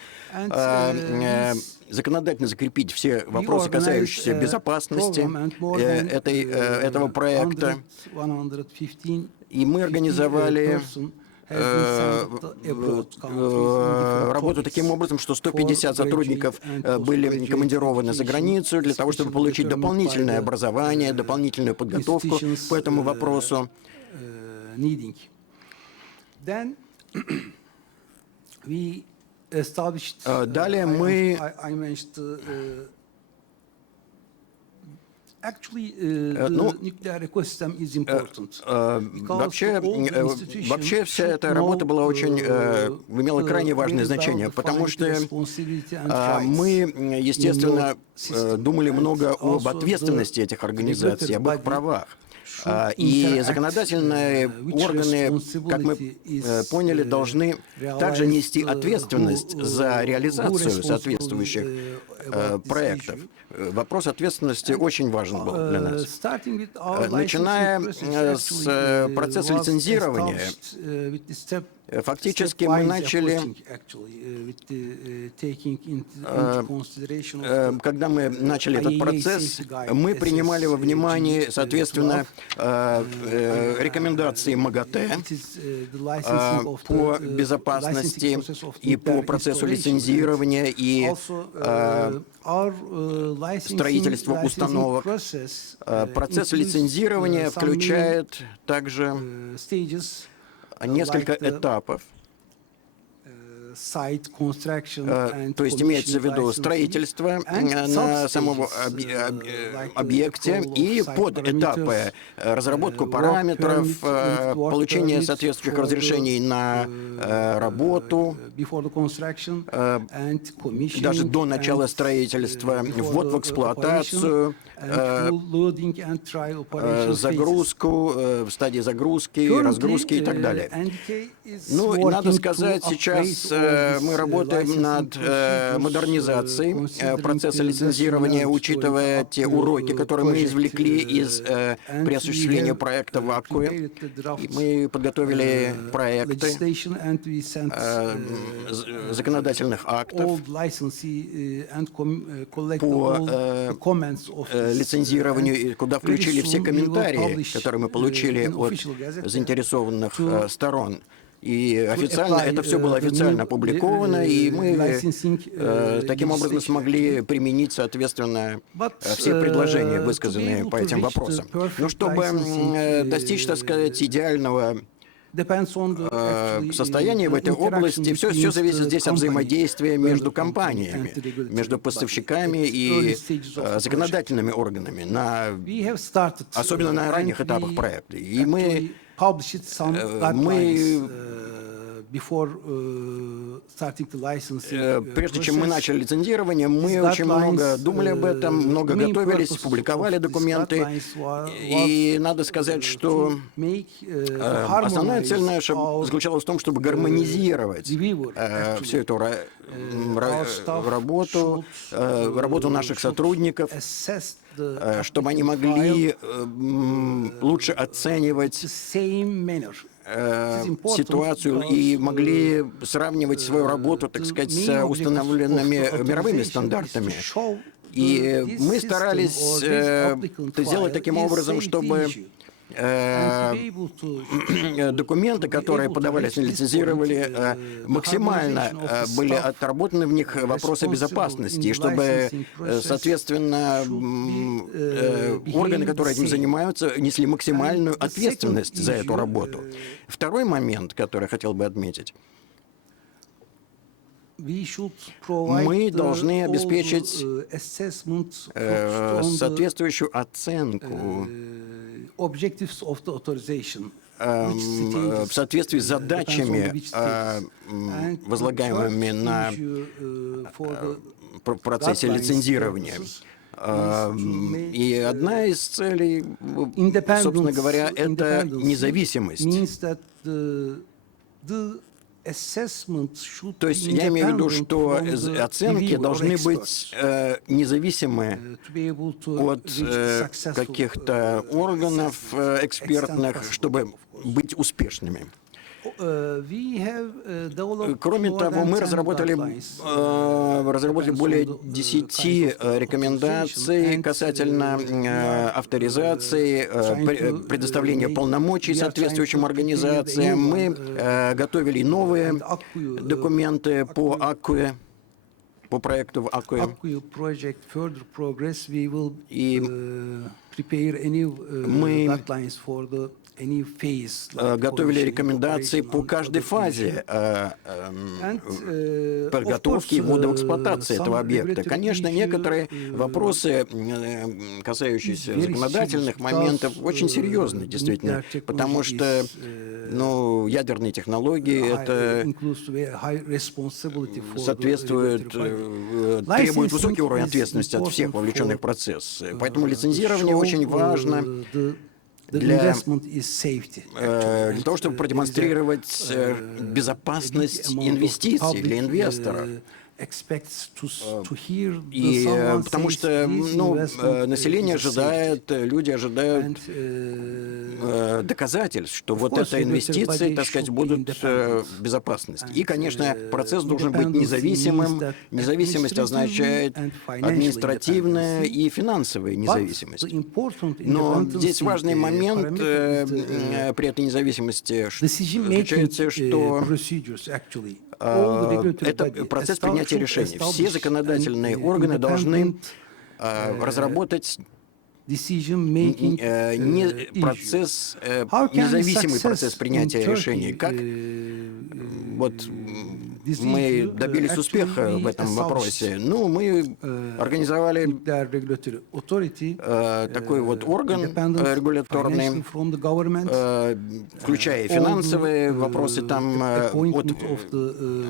законодательно закрепить все вопросы, касающиеся безопасности этого проекта. И мы организовали работу таким образом, что 150 сотрудников были командированы за границу для того, чтобы получить дополнительное образование, дополнительную подготовку по этому вопросу. Далее мы вообще вся эта работа была имела крайне важное значение, потому что мы, естественно, думали много об ответственности этих организаций, об их правах. И законодательные органы, как мы поняли, должны также нести ответственность за реализацию соответствующих проектов. Вопрос ответственности очень важен был для нас. Начиная с процесса лицензирования, Фактически мы начали, когда мы начали этот процесс, мы принимали во внимание, соответственно, рекомендации МАГАТЭ по безопасности и по процессу лицензирования и строительства установок. Процесс лицензирования включает также несколько этапов. То есть имеется в виду строительство на самом объекте и подэтапы, разработку параметров, получение соответствующих разрешений на работу, даже до начала строительства, ввод в эксплуатацию, загрузку, в стадии загрузки, разгрузки и так далее. Ну, и надо сказать, сейчас мы работаем над модернизацией процесса лицензирования, учитывая те уроки, которые мы извлекли при осуществлении проекта «Вакуум». Мы подготовили проекты законодательных актов по лицензированию, куда включили все комментарии, которые мы получили от заинтересованных сторон. И официально это все было официально опубликовано, и мы таким образом смогли применить, соответственно, все предложения, высказанные по этим вопросам. Но чтобы достичь, так сказать, идеального состояние в этой области, все зависит здесь от взаимодействия между компаниями, между поставщиками и законодательными органами, особенно на ранних этапах проекта. И мы прежде чем мы начали лицензирование, мы очень много думали об этом, много готовились, публиковали документы. И надо сказать, что основная цель наша заключалась в том, чтобы гармонизировать всю эту работу наших сотрудников, чтобы они могли лучше оценивать ситуацию и могли сравнивать свою работу, так сказать, с установленными мировыми стандартами. И мы старались сделать таким образом, чтобы документы, которые подавались на лицензирование, максимально были отработаны в них вопросы безопасности, и чтобы, соответственно, органы, которые этим занимаются, несли максимальную ответственность за эту работу. Второй момент, который я хотел бы отметить. Мы должны обеспечить соответствующую оценку в соответствии с задачами, возлагаемыми на процессе лицензирования. И одна из целей, собственно говоря, это независимость. То есть я имею в виду, что оценки должны быть независимы от каких-то органов экспертных, чтобы быть успешными. Кроме того, мы разработали более 10 рекомендаций касательно авторизации, предоставления полномочий соответствующим организациям. Мы готовили новые документы по АКУЭ, по проекту АКУЭ. И мы готовили рекомендации по каждой фазе подготовки и ввода в эксплуатацию этого объекта. Конечно, некоторые вопросы, касающиеся законодательных моментов, очень серьезны, действительно, потому что ядерные технологии это соответствует, требует высокий уровень ответственности от всех вовлеченных в процесс. Поэтому лицензирование очень важно для того, чтобы продемонстрировать безопасность инвестиций для инвестора. И потому что население ожидает, люди ожидают доказательств, что вот эта инвестиции, так сказать, будут в безопасности. И, конечно, процесс должен быть независимым. Независимость означает административная и финансовая независимость. Но здесь важный момент при этой независимости заключается, что это процесс принятия решений. Все законодательные органы должны разработать независимый процесс принятия решений. Как вот мы добились успеха в этом вопросе? Ну, мы организовали такой вот орган регуляторный, включая и финансовые вопросы там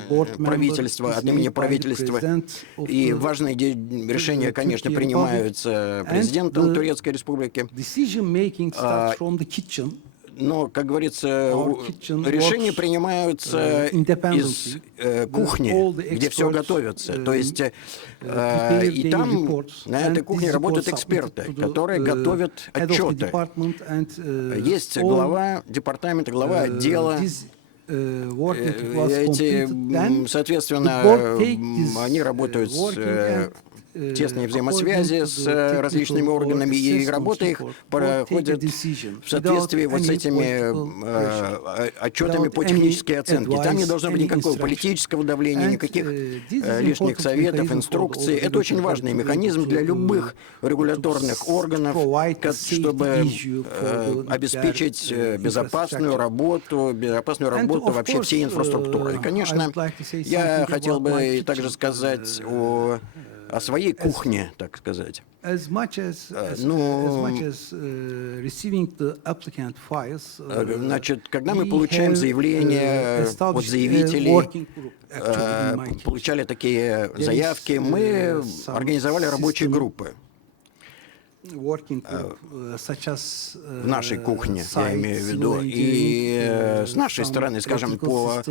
от правительства, от имени правительства. И важные решения, конечно, принимаются президентом Турецкой Республики. Но, как говорится, решения принимаются из кухни, где все готовится. То есть и там на этой кухне работают эксперты, которые готовят отчеты. Есть глава департамента, глава отдела. Соответственно, они работают с тесные взаимосвязи с различными органами, и работа их проходит в соответствии вот с этими отчетами по технической оценке. Там не должно быть никакого политического давления, никаких лишних советов, инструкций. Это очень важный механизм для любых регуляторных органов, чтобы обеспечить безопасную работу вообще всей инфраструктуры. И, конечно, я хотел бы также сказать о своей кухне, так сказать. Значит, когда мы получаем заявления от заявителей, получали такие заявки, мы организовали рабочие группы. В нашей кухне, я имею в виду, и с нашей стороны, скажем, по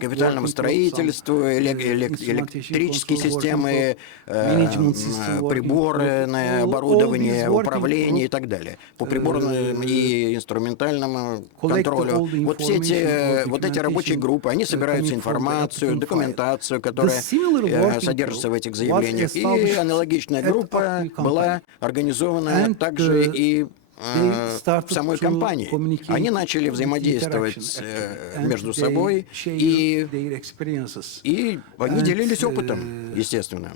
капитальному строительству, электрические системы, приборное оборудование, управление и так далее, по приборному и инструментальному контролю. Вот все эти рабочие группы, они собирают информацию, документацию, которая содержится в этих заявлениях. И аналогичная группа была организована также и в самой компании. Они начали взаимодействовать между собой, и они делились опытом, естественно.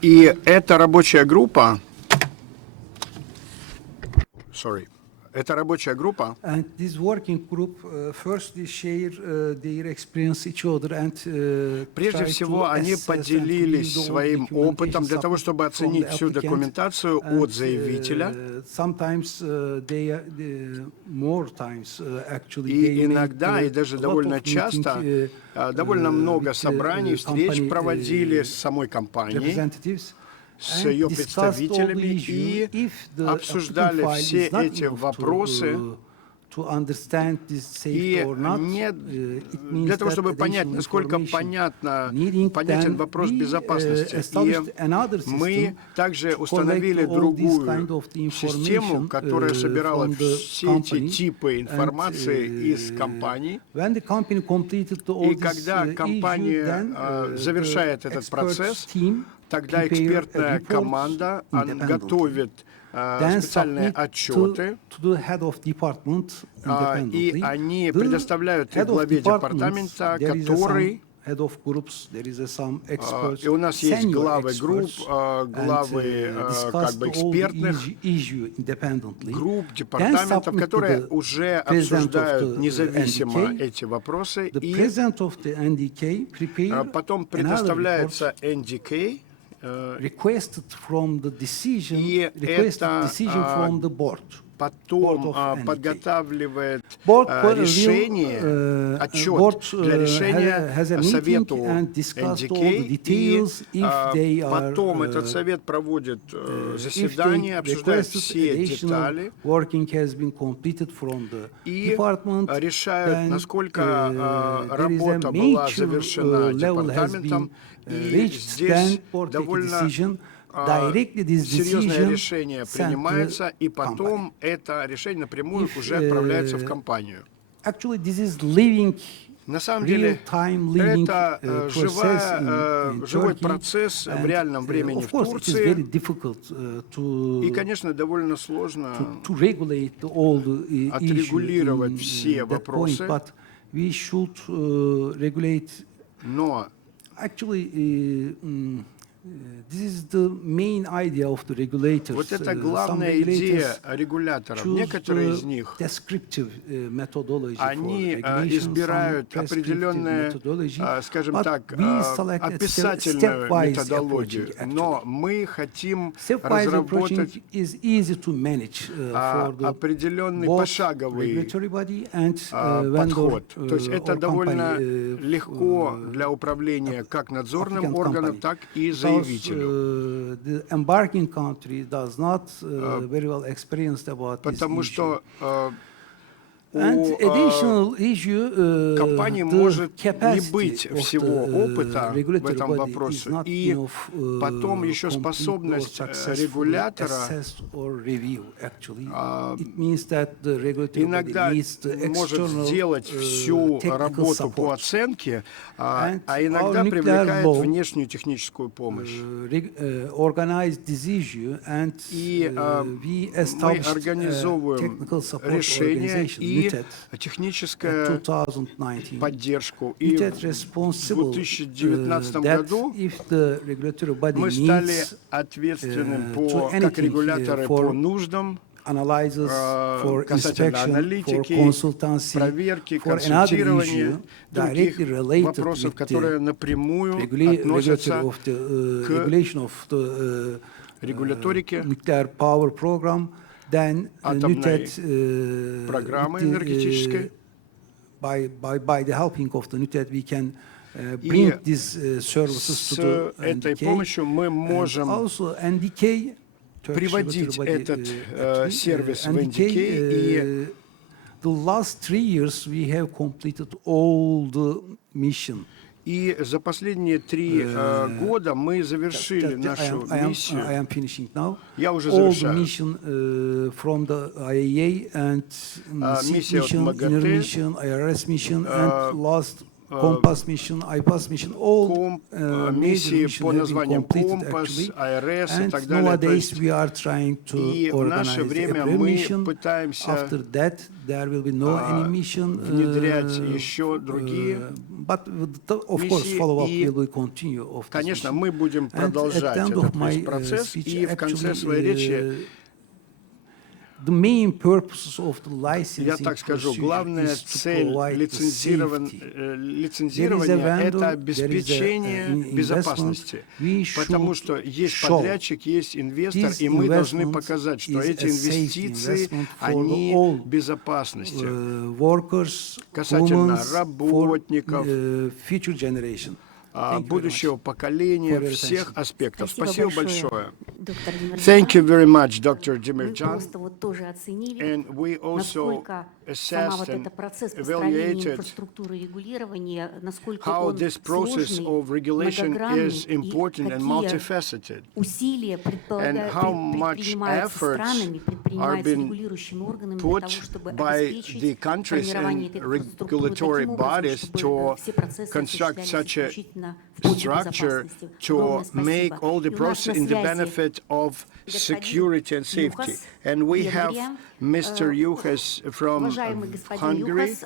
И эта рабочая группа... Эта рабочая группа прежде всего они поделились своим опытом для того, чтобы оценить всю документацию от заявителя. И иногда, и даже довольно часто, довольно много собраний, встреч проводили с самой компанией, с ее представителями, и обсуждали все эти вопросы, и для того, чтобы понять, насколько понятен вопрос безопасности. И мы также установили другую систему, которая собирала все эти типы информации из компаний. И когда компания завершает этот процесс, тогда экспертная команда готовит специальные отчеты, и они предоставляют их главе департамента, который... И у нас есть главы групп, главы как бы экспертных групп, департаментов, которые уже обсуждают независимо эти вопросы, и потом предоставляется NDK, и это потом подготавливает решение, отчет для решения Совету NDK, и потом этот совет проводит заседание, обсуждает все детали и решают, насколько работа была завершена департаментом, и здесь довольно серьезное решение принимается, и потом это решение напрямую уже отправляется в компанию. На самом деле, это живой процесс в реальном времени в Турции, и, конечно, довольно сложно отрегулировать все вопросы, но вот это главная идея регуляторов. Некоторые из них, они избирают определенную, скажем так, описательную методологию, но мы хотим разработать определенный пошаговый подход. То есть это довольно легко для управления как надзорным органом, так и заявителю. Потому что у компании может не быть всего опыта в этом вопросе, и потом еще способность регулятора иногда может сделать всю работу по оценке, а иногда привлекает внешнюю техническую помощь. И мы организовываем решение и техническую поддержку. И в 2019 году мы стали ответственным как регуляторы по нуждам, касательно аналитики, проверки, консультирования, других вопросов, которые напрямую относятся к регуляторике, атомной программы энергетической. И с этой помощью мы можем приводить этот сервис в NDK, и и за последние 3 года мы завершили нашу миссию. Я уже завершаю. Миссия от МАГАТЭ, миссии по названиям Компас, АРС и так далее. То есть, и в наше время мы пытаемся внедрять еще другие миссии. И, конечно, мы будем продолжать этот весь процесс. И в конце своей речи я так скажу, главная цель лицензирования – это обеспечение безопасности, потому что есть подрядчик, есть инвестор, и мы должны показать, что эти инвестиции, они безопасности касательно работников, будущего поколения, всех аспектов. Спасибо большое. Thank you very much, Dr. Demirjan. And we also assessed and evaluated how this process of regulation is important and multifaceted, and how much efforts are being put by the countries and regulatory bodies to construct such a structure to make all the process in the benefit of security and safety. And we have Mr. Juhas from Hungary.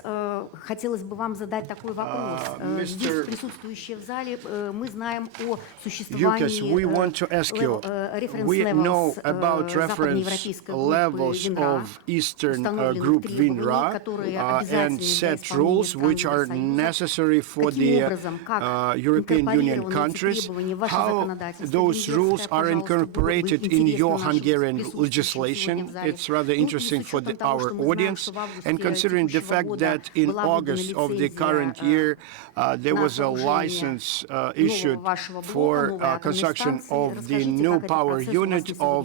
Хотелось бы вам задать такой вопрос. Здесь присутствующие в зале, мы знаем о существовании Juhas, we want to ask you, we know about reference levels of Eastern Group WINRA and set rules which are necessary for the European Union countries, how those rules are incorporated in your Hungarian legislation. It's rather interesting for our audience. And considering the fact that in August of the current year, there was a license issued for construction of the new power unit of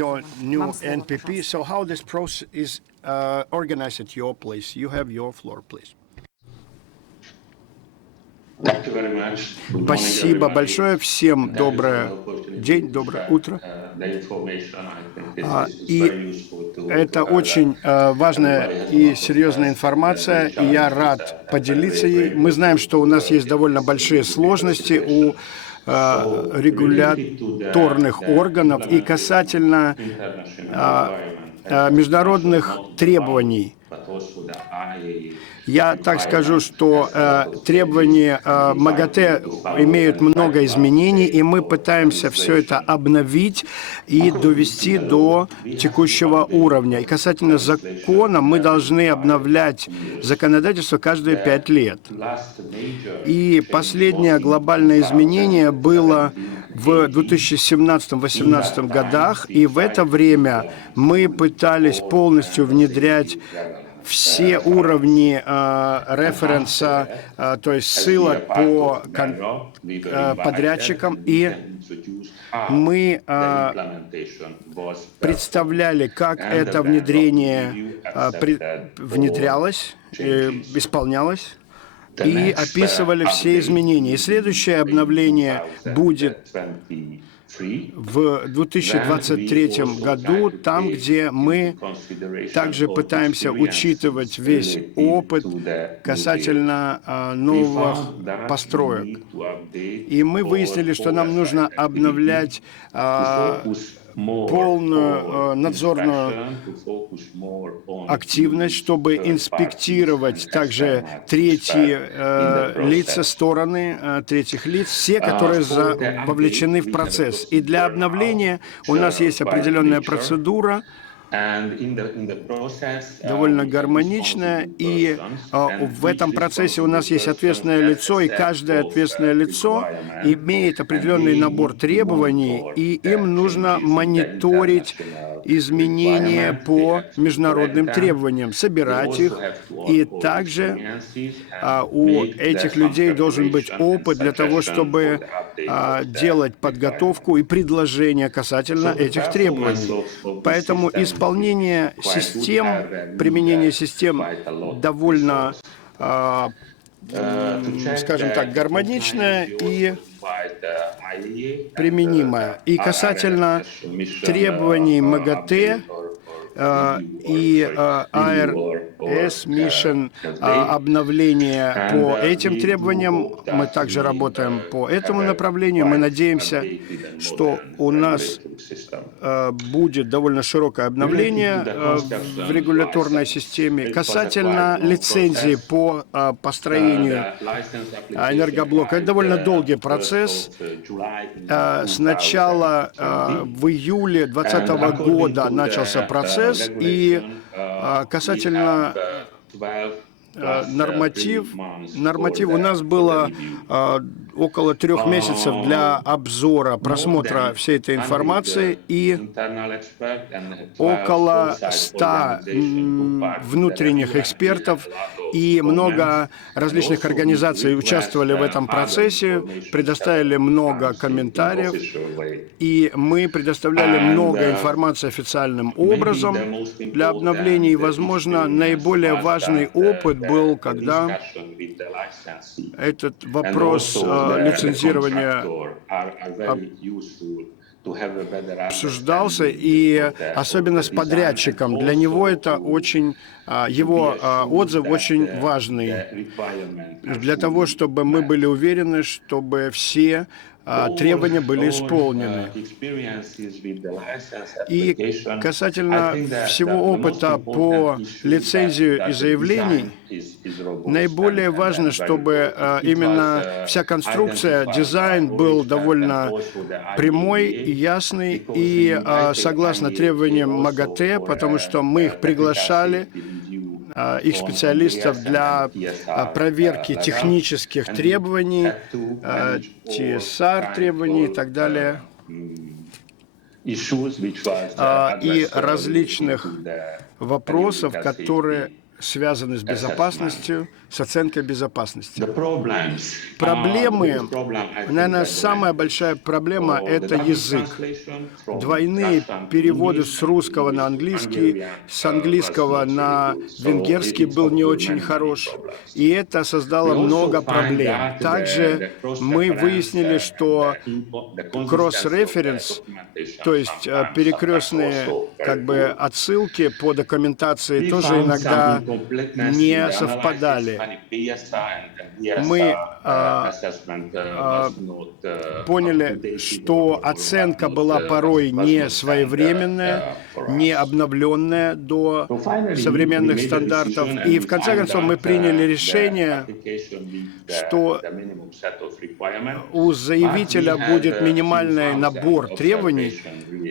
your new NPP. So how this process is organized at your place? You have your floor, please. Спасибо большое. Всем добрый день, доброе утро. И это очень важная и серьезная информация, и я рад поделиться ей. Мы знаем, что у нас есть довольно большие сложности у регуляторных органов и касательно международных требований. Я так скажу, что требования МАГАТЭ имеют много изменений, и мы пытаемся все это обновить и довести до текущего уровня. И касательно закона, мы должны обновлять законодательство каждые 5 лет. И последнее глобальное изменение было в 2017-2018 годах, и в это время мы пытались полностью внедрять все уровни референса, то есть ссылок по подрядчикам, и мы представляли, как это внедрение внедрялось, исполнялось, и описывали все изменения. И следующее обновление будет в 2023 году, там, где мы также пытаемся учитывать весь опыт касательно новых построек. И мы выяснили, что нам нужно обновлять полную надзорную активность, чтобы инспектировать также третьи лица, стороны третьих лиц, все, которые вовлечены в процесс. И для обновления у нас есть определенная процедура, довольно гармоничная, и в этом процессе у нас есть ответственное лицо, и каждое ответственное лицо имеет определенный набор требований, и им нужно мониторить изменения по международным требованиям, собирать их, и также у этих людей должен быть опыт для того, чтобы делать подготовку и предложения касательно этих требований. Поэтому исполнение систем, применение систем довольно, скажем так, гармоничное и применимое. И касательно требований МАГАТЭ и АРС, Mission, обновление по этим требованиям. Мы также работаем по этому направлению. Мы надеемся, что у нас будет довольно широкое обновление в регуляторной системе. Касательно лицензии по построению энергоблока, это довольно долгий процесс. Сначала в июле 2020 года начался процесс, и касательно норматив у нас было около 3 месяцев для обзора, просмотра всей этой информации, и около 100 внутренних экспертов и много различных организаций участвовали в этом процессе, предоставили много комментариев, и мы предоставляли много информации официальным образом для обновления. И, возможно, наиболее важный опыт был, когда этот вопрос лицензирования обсуждался, и особенно с подрядчиком. Для него это очень, его отзыв очень важный, для того, чтобы мы были уверены, чтобы все требования были исполнены. И касательно всего опыта по лицензию и заявлений, наиболее важно, чтобы именно вся конструкция, дизайн был довольно прямой, ясный и согласно требованиям МАГАТЭ, потому что мы их приглашали, их специалистов, для проверки технических требований, TSR требований и так далее, и различных вопросов, которые связаны с безопасностью, с оценкой безопасности. Проблемы, наверное, самая большая проблема – это язык. Двойные переводы с русского на английский, с английского на венгерский был не очень хорош, и это создало много проблем. Также мы выяснили, что кросс-референс, то есть перекрестные отсылки по документации тоже иногда не совпадали. Мы поняли, что оценка была порой не своевременная, не обновленная до современных стандартов. И в конце концов мы приняли решение, что у заявителя будет минимальный набор требований,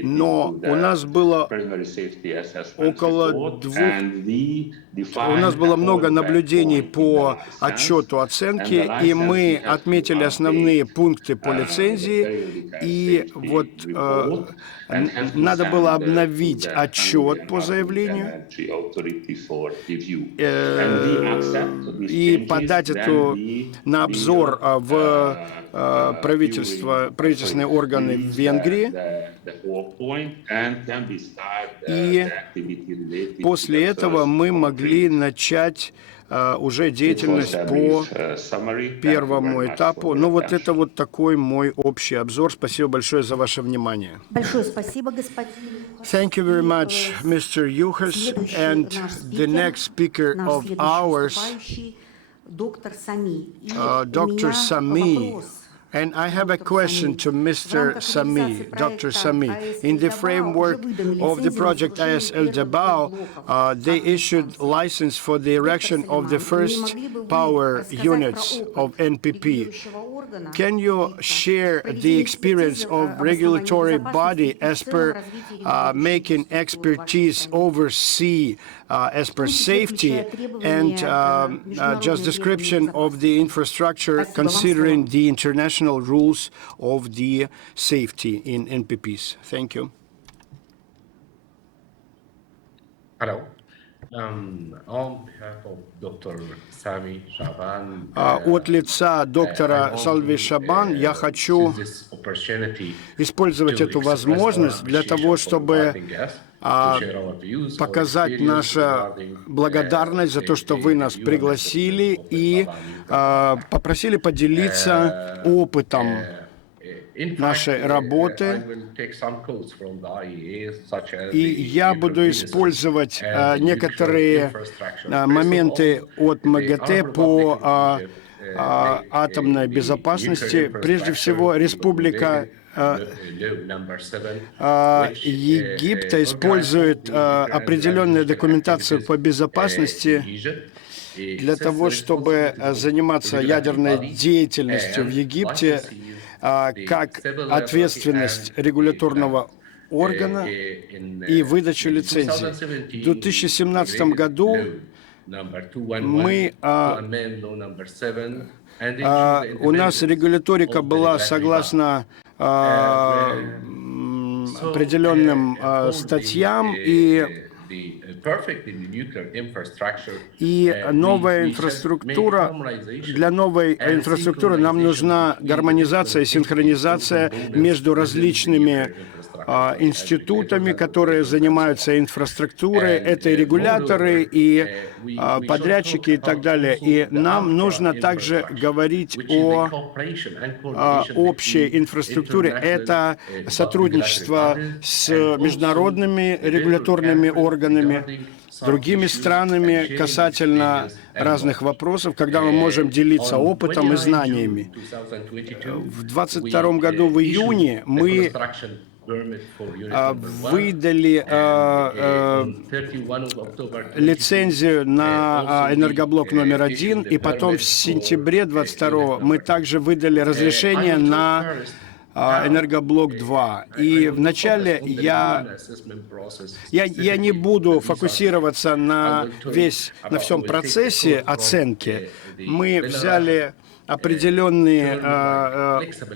но у нас было много наблюдений по отчету оценки, и мы отметили основные пункты по лицензии, и надо было обновить отчет по заявлению и подать это на обзор в правительственные органы в Венгрии. И после этого мы могли начать уже деятельность по первому этапу. Ну вот это вот такой мой общий обзор. Спасибо большое за ваше внимание. Большое спасибо, господин. Thank you very much, Mr. Juhas. And the next speaker of ours, Dr. Sami. And I have a question to Mr. Sami, Dr. Sami. In the framework of the project ISL Dabao, they issued license for the erection of the first power units of NPP. Can you share the experience of regulatory body as per making expertise oversee as per safety and just description of the infrastructure considering the international rules of the safety in NPPs? Thank you. Hello. On behalf of Dr. Sami Shaban, От лица доктора Салви Шабан я хочу использовать эту возможность для того, чтобы показать нашу благодарность за то, что вы нас пригласили и попросили поделиться опытом нашей работы. И я буду использовать некоторые моменты от МАГАТЭ по атомной безопасности. Прежде всего, Республика Египта использует определенную документацию по безопасности для того, чтобы заниматься ядерной деятельностью в Египте, как ответственность регуляторного органа и выдачу лицензий. В 2017 году у нас регуляторика была согласно определенным статьям, и новая инфраструктура, для новой инфраструктуры нам нужна гармонизация, синхронизация между различными институтами, которые занимаются инфраструктурой, это и регуляторы, и подрядчики и так далее. И нам нужно также говорить о общей инфраструктуре. Это сотрудничество с международными регуляторными органами, другими странами касательно разных вопросов, когда мы можем делиться опытом и знаниями. В 2022 году в июне мы выдали лицензию на энергоблок номер 1, и потом в сентябре 2022 мы также выдали разрешение на энергоблок 2. И вначале я не буду фокусироваться на всем процессе оценки. Мы взяли определенные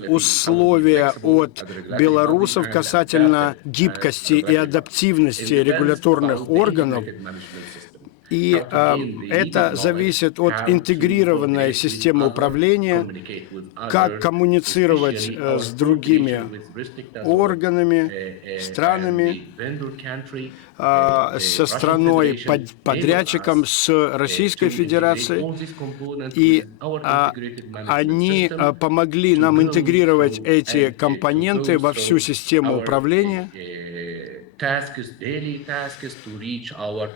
условия от белорусов касательно гибкости и адаптивности регуляторных органов. И это зависит от интегрированной системы управления, как коммуницировать с другими органами, странами, со страной-подрядчиком, с Российской Федерацией. И они помогли нам интегрировать эти компоненты во всю систему управления,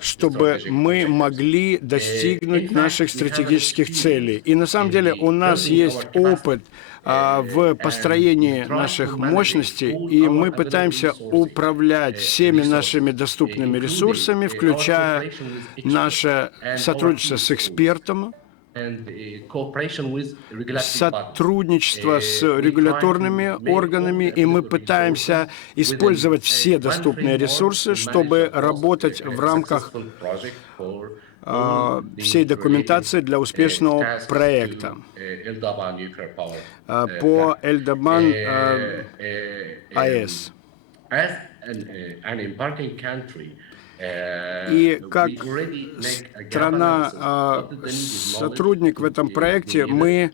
чтобы мы могли достигнуть наших стратегических целей. И на самом деле у нас есть опыт в построении наших мощностей, и мы пытаемся управлять всеми нашими доступными ресурсами, включая наше сотрудничество с экспертом, сотрудничество с регуляторными органами, и мы пытаемся использовать все доступные ресурсы, чтобы работать в рамках всей документации для успешного проекта. По Эльдобан АЭС. И как страна-сотрудник в этом проекте мы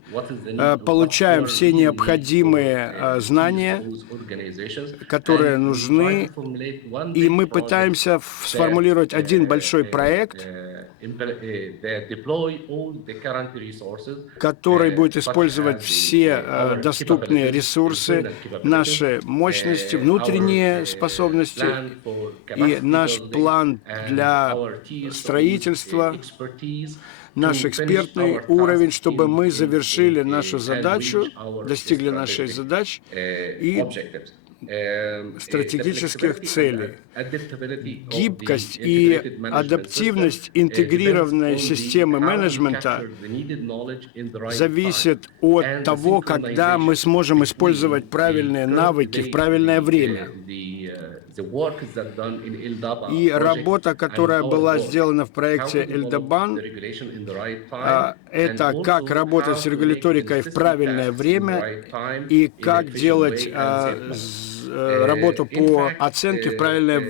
получаем все необходимые знания, которые нужны, и мы пытаемся сформулировать один большой проект, который будет использовать все доступные ресурсы, наши мощности, внутренние способности и наш план для строительства, наш экспертный уровень, чтобы мы завершили нашу задачу, достигли нашей задачи и стратегических целей. Гибкость и адаптивность интегрированной системы менеджмента зависит от того, когда мы сможем использовать правильные навыки в правильное время. И работа, которая была сделана в проекте Эльдобан, это как работать с регуляторикой в правильное время и как делать работу по оценке в правильное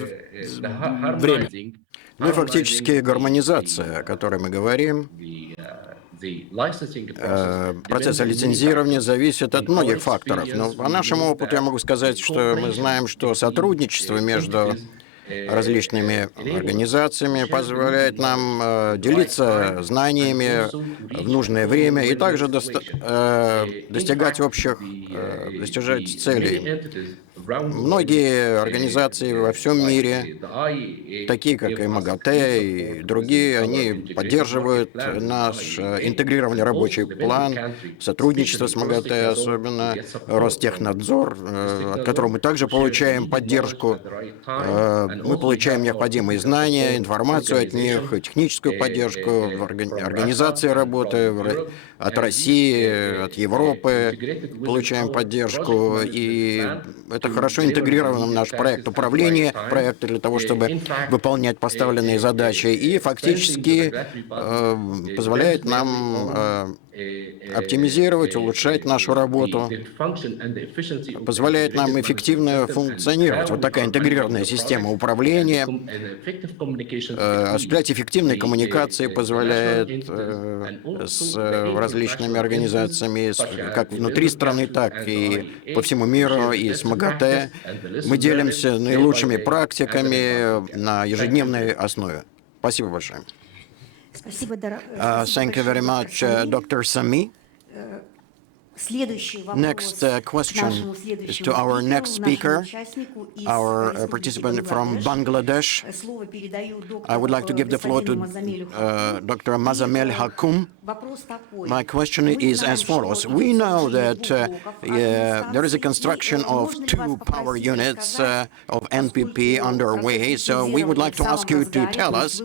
время. Ну и фактически гармонизация, о которой мы говорим, процесс лицензирования зависит от многих факторов. Но по нашему опыту я могу сказать, что мы знаем, что сотрудничество между различными организациями позволяет нам делиться знаниями в нужное время и также достигать достижать целей. Многие организации во всем мире, такие как и МАГАТЭ и другие, они поддерживают наш интегрированный рабочий план, сотрудничество с МАГАТЭ, особенно Ростехнадзор, от которого мы также получаем поддержку. Мы получаем необходимые знания, информацию от них, техническую поддержку, организации работы от России, от Европы получаем поддержку, и это хорошо интегрировано в наш проект управления проекта для того, чтобы выполнять поставленные задачи, и фактически позволяет нам оптимизировать, улучшать нашу работу, позволяет нам эффективно функционировать. Вот такая интегрированная система управления, осуществлять эффективные коммуникации позволяет с различными организациями, как внутри страны, так и по всему миру, и с МАГАТЭ. Мы делимся наилучшими практиками на ежедневной основе. Спасибо большое. Спасибо, Thank you very much, Dr. Sami. Next question is to our next speaker, our participant from Bangladesh. I would like to give the floor to Dr. Mazamel Hakum. My question is as follows. We know that there is a construction of 2 power units of NPP underway, so we would like to ask you to tell us,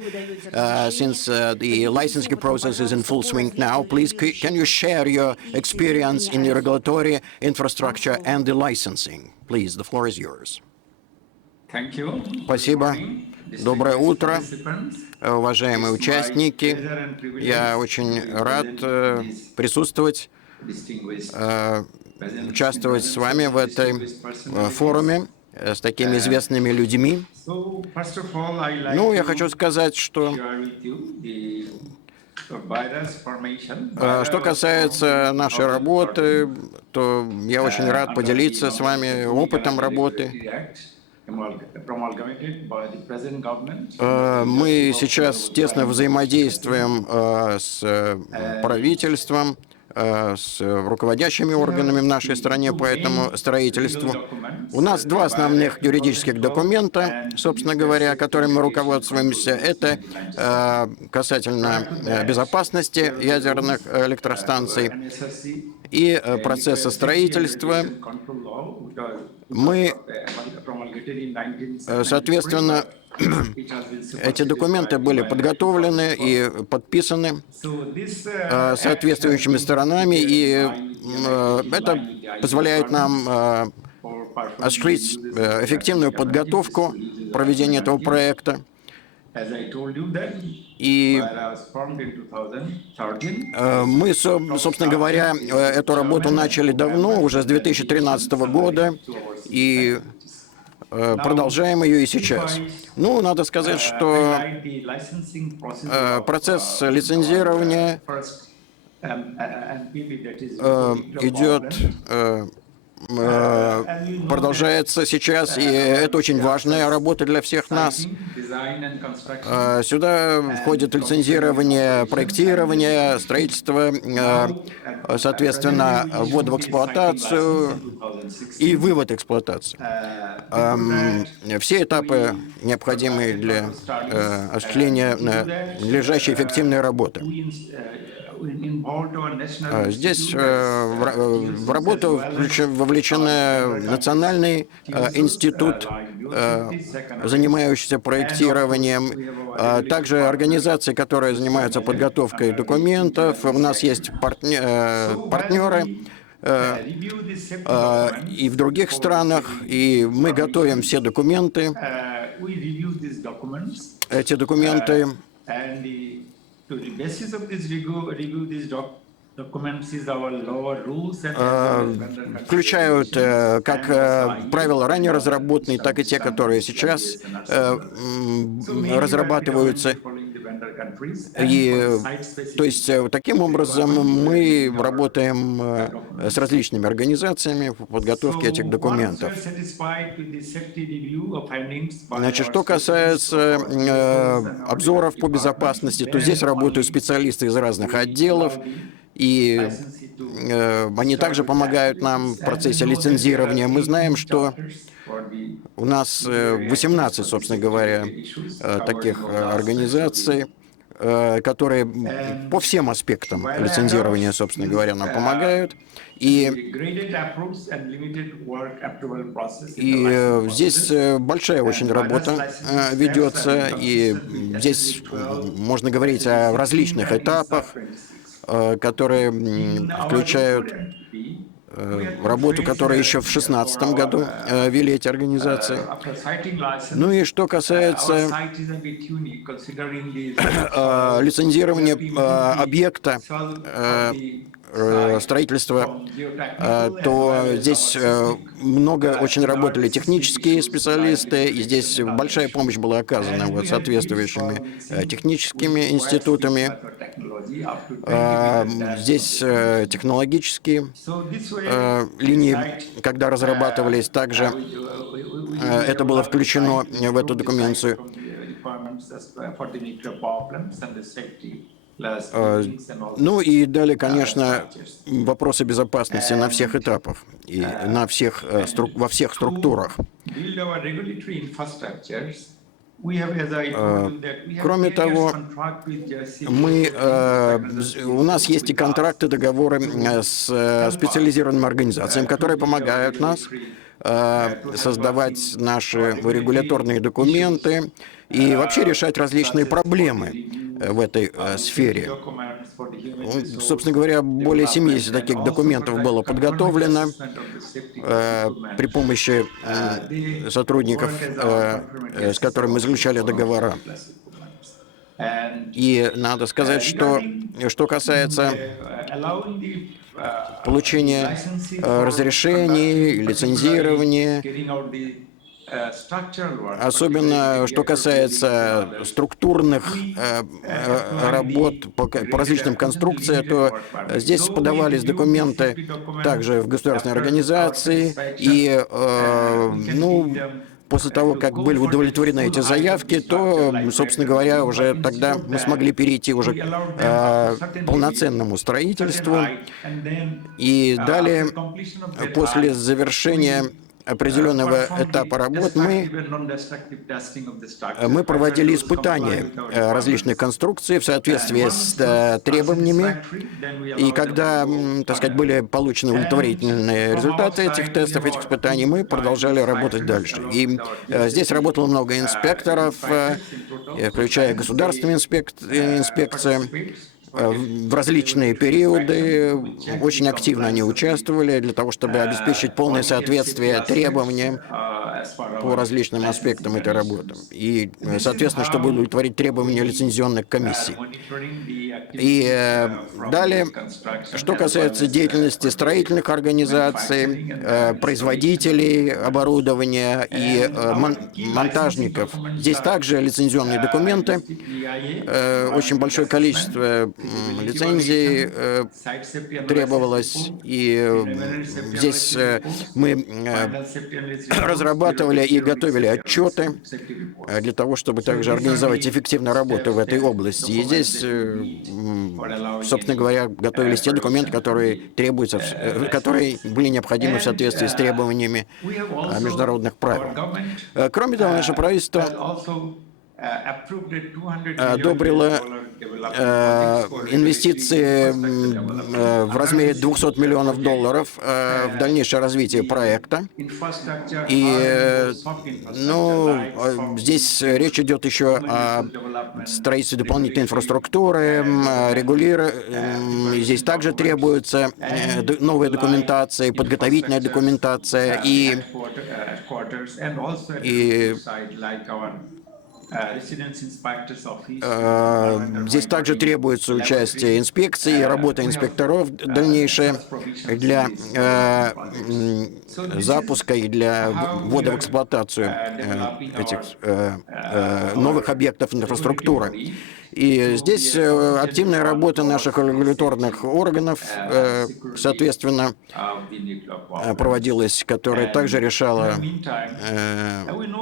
since the licensing process is in full swing now, please can you share your experience in the regulatory infrastructure and the licensing? Please, the floor is yours. Thank you. Спасибо. Доброе утро, уважаемые участники. Я очень рад присутствовать, участвовать с вами в этом форуме с такими известными людьми. Ну, я хочу сказать, что что касается нашей работы, то я очень рад поделиться с вами опытом работы. Мы сейчас тесно взаимодействуем с правительством, с руководящими органами в нашей стране по этому строительству. У нас 2 основных юридических документа, собственно говоря, которыми мы руководствуемся. Это касательно безопасности ядерных электростанций и процесса строительства. Мы, соответственно, эти документы были подготовлены и подписаны соответствующими сторонами, и это позволяет нам осуществить эффективную подготовку проведения этого проекта. И мы, собственно говоря, эту работу начали давно, уже с 2013 года, и продолжаем ее и сейчас. Ну, надо сказать, что процесс лицензирования идет, продолжается сейчас, и это очень важная работа для всех нас. Сюда входит лицензирование, проектирование, строительство, соответственно, ввод в эксплуатацию и вывод эксплуатации. Все этапы, необходимые для осуществления надлежащей эффективной работы. Здесь в работу вовлечен Национальный институт, занимающийся проектированием, также организации, которые занимаются подготовкой документов. У нас есть партнеры и в других странах, и мы готовим все документы. Эти документы включают как правила ранее разработанные, так и те, которые сейчас разрабатываются. И, то есть, таким образом мы работаем с различными организациями по подготовке этих документов. Значит, что касается обзоров по безопасности, то здесь работают специалисты из разных отделов, и они также помогают нам в процессе лицензирования. Мы знаем, что у нас 18, собственно говоря, таких организаций, которые по всем аспектам лицензирования, собственно говоря, нам помогают. И здесь большая очень работа ведется, и здесь можно говорить о различных этапах, которые включают работу, которую еще в 2016 году вели эти организации. Ну и что касается лицензирования объекта, строительства, то здесь много очень работали технические специалисты, и здесь большая помощь была оказана вот соответствующими техническими институтами. Здесь технологические линии, когда разрабатывались, также это было включено в эту документацию. Ну и далее, конечно, вопросы безопасности на всех этапах и во всех структурах. Кроме того, у нас есть и контракты, договоры с специализированными организациями, которые помогают нас создавать наши регуляторные документы и вообще решать различные проблемы в этой сфере. Собственно говоря, более 70 таких документов было подготовлено при помощи сотрудников, с которыми мы заключали договора. И надо сказать, что касается получения разрешений, лицензирования, особенно что касается структурных работ по различным конструкциям, то здесь подавались документы также в государственной организации, и после того, как были удовлетворены эти заявки, то, собственно говоря, уже тогда мы смогли перейти уже к полноценному строительству. И далее, после завершения определенного этапа работ мы проводили испытания различных конструкций в соответствии с требованиями. И когда, так сказать, были получены удовлетворительные результаты этих тестов, этих испытаний, мы продолжали работать дальше. И здесь работало много инспекторов, включая государственные инспекции. В различные периоды очень активно они участвовали для того, чтобы обеспечить полное соответствие требованиям по различным аспектам этой работы. И, соответственно, чтобы удовлетворить требования лицензионных комиссий. И далее, что касается деятельности строительных организаций, производителей оборудования и монтажников, здесь также лицензионные документы, очень большое количество лицензий требовалось, и здесь мы разрабатывали и готовили отчеты для того, чтобы также организовать эффективную работу в этой области. И здесь, собственно говоря, готовились те документы, которые были необходимы в соответствии с требованиями международных правил. Кроме того, наше правительство одобрило инвестиции в размере $200 миллионов в дальнейшее развитие проекта. И здесь речь идет еще о строительстве дополнительной инфраструктуры, здесь также требуется новая документация, подготовительная документация и здесь также требуется участие инспекций, работа инспекторов дальнейшая для запуска и для ввода в эксплуатацию этих новых объектов инфраструктуры. И здесь активная работа наших регуляторных органов, соответственно, проводилась, которая также решала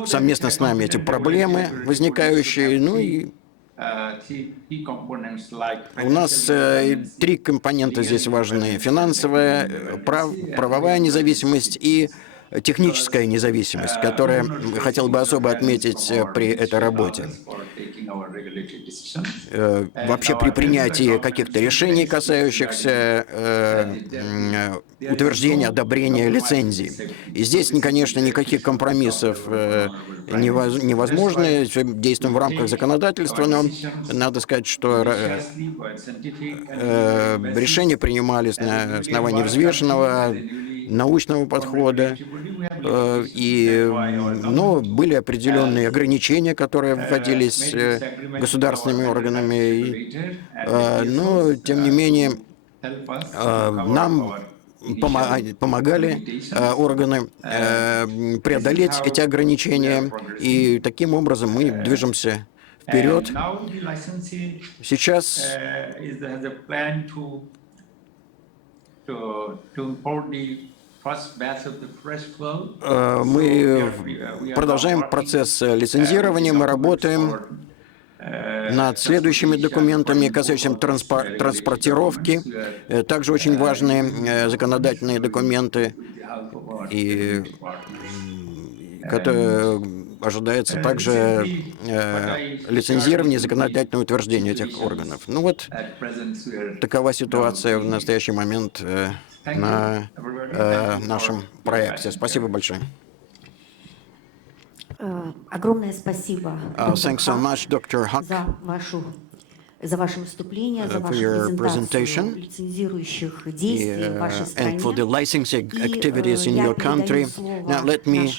совместно с нами эти проблемы возникающие. Ну и у нас 3 компонента здесь важны: финансовая, правовая независимость и техническая независимость, которую я хотел бы особо отметить при этой работе. вообще при принятии каких-то решений, касающихся утверждения, одобрения лицензий. И здесь, конечно, никаких компромиссов невозможно. Действуем в рамках законодательства, но надо сказать, что решения принимались на основании взвешенного научного подхода, но были определенные ограничения, которые вводились государственными органами, но, тем не менее, нам помогали органы преодолеть эти ограничения, и таким образом мы движемся вперед. Сейчас мы продолжаем процесс лицензирования, мы работаем над следующими документами, касающимися транспортировки. Также очень важные законодательные документы, и ожидается также лицензирование и законодательное утверждение этих органов. Ну вот, такова ситуация в настоящий момент на нашем проекте. Спасибо большое. Огромное спасибо, Thanks so much, Dr. Huck, за ваше выступление, за вашу презентацию лицензирующих действий в вашей стране. and for the licensing activities in your country. Now, let me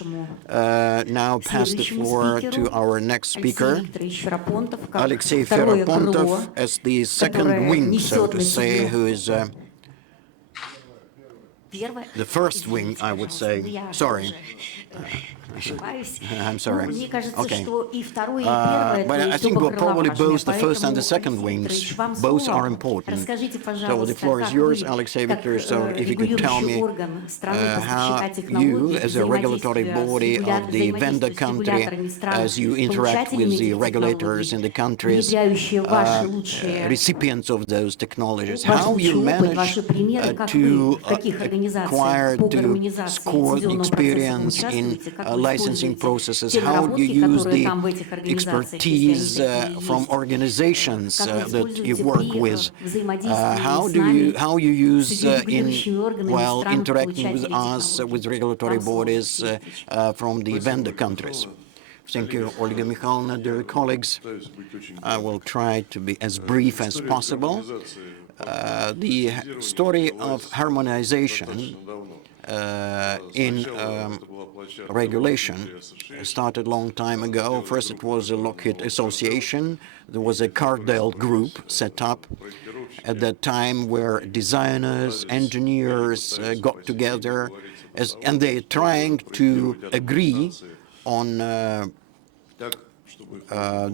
now pass the floor to our next speaker, Alexei Feropontov, as the second wing, so to say, who is the first wing, I would say. Sorry. I'm sorry. Okay. But I think we're probably both the first and the second wings. Both are important. So the floor is yours, Alexei Viktorovich. So if you could tell me how you, as a regulatory body of the vendor country, as you interact with the regulators in the countries, recipients of those technologies, how you manage to acquire, to score experience in licensing processes, how you use the expertise from organizations that you work with, how you use while interacting with us, with regulatory bodies from the vendor countries. Thank you, Olga Mikhailovna, dear colleagues. I will try to be as brief as possible. The story of harmonization in regulation started a long time ago. First, it was a Lockheed Association. There was a Cardell group set up at that time where designers, engineers got together, and they're trying to agree on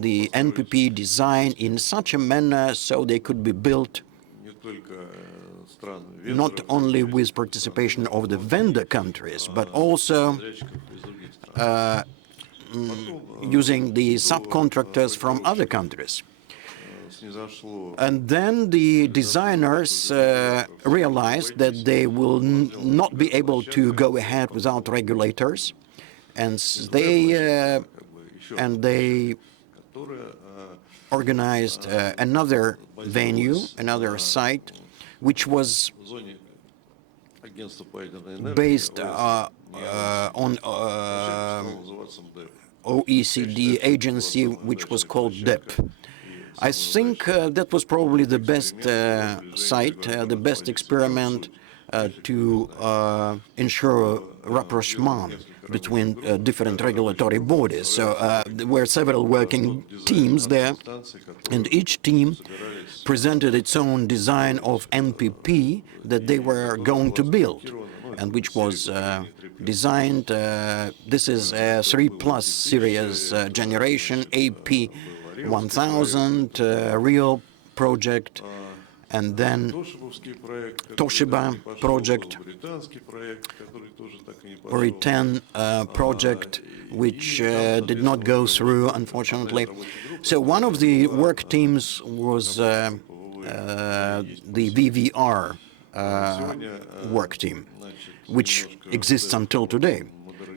the NPP design in such a manner so they could be built not only with participation of the vendor countries, but also using the subcontractors from other countries. And then the designers realized that they will not be able to go ahead without regulators, and they organized another venue, another site, which was based on OECD agency, which was called DEP. I think that was probably the best site, the best experiment to ensure rapprochement between different regulatory bodies. So there were several working teams there, and each team presented its own design of NPP that they were going to build, and which was designed. This is a 3+ series generation, AP1000 real project, and then Toshiba project, or 10 project, which did not go through, unfortunately. So one of the work teams was the VVR work team, which exists until today.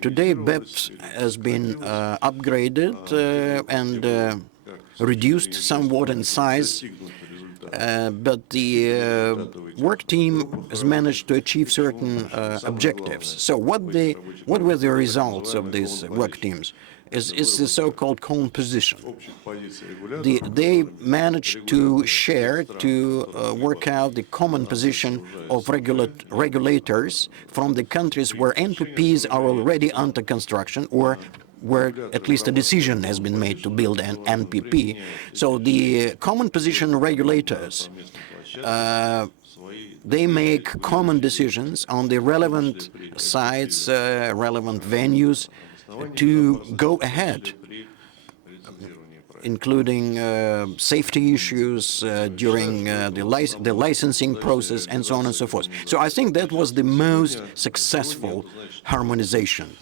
Today, BEPS has been upgraded and reduced somewhat in size, but the work team has managed to achieve certain objectives. So what were the results of these work teams? Is the so-called composition. They managed to share, to work out the common position of regulators from the countries where NPPs are already under construction or where at least a decision has been made to build an NPP. So the common position regulators, they make common decisions on the relevant sites, relevant venues, to go ahead, including safety issues during the licensing process and so on and so forth. So I think that was the most successful harmonization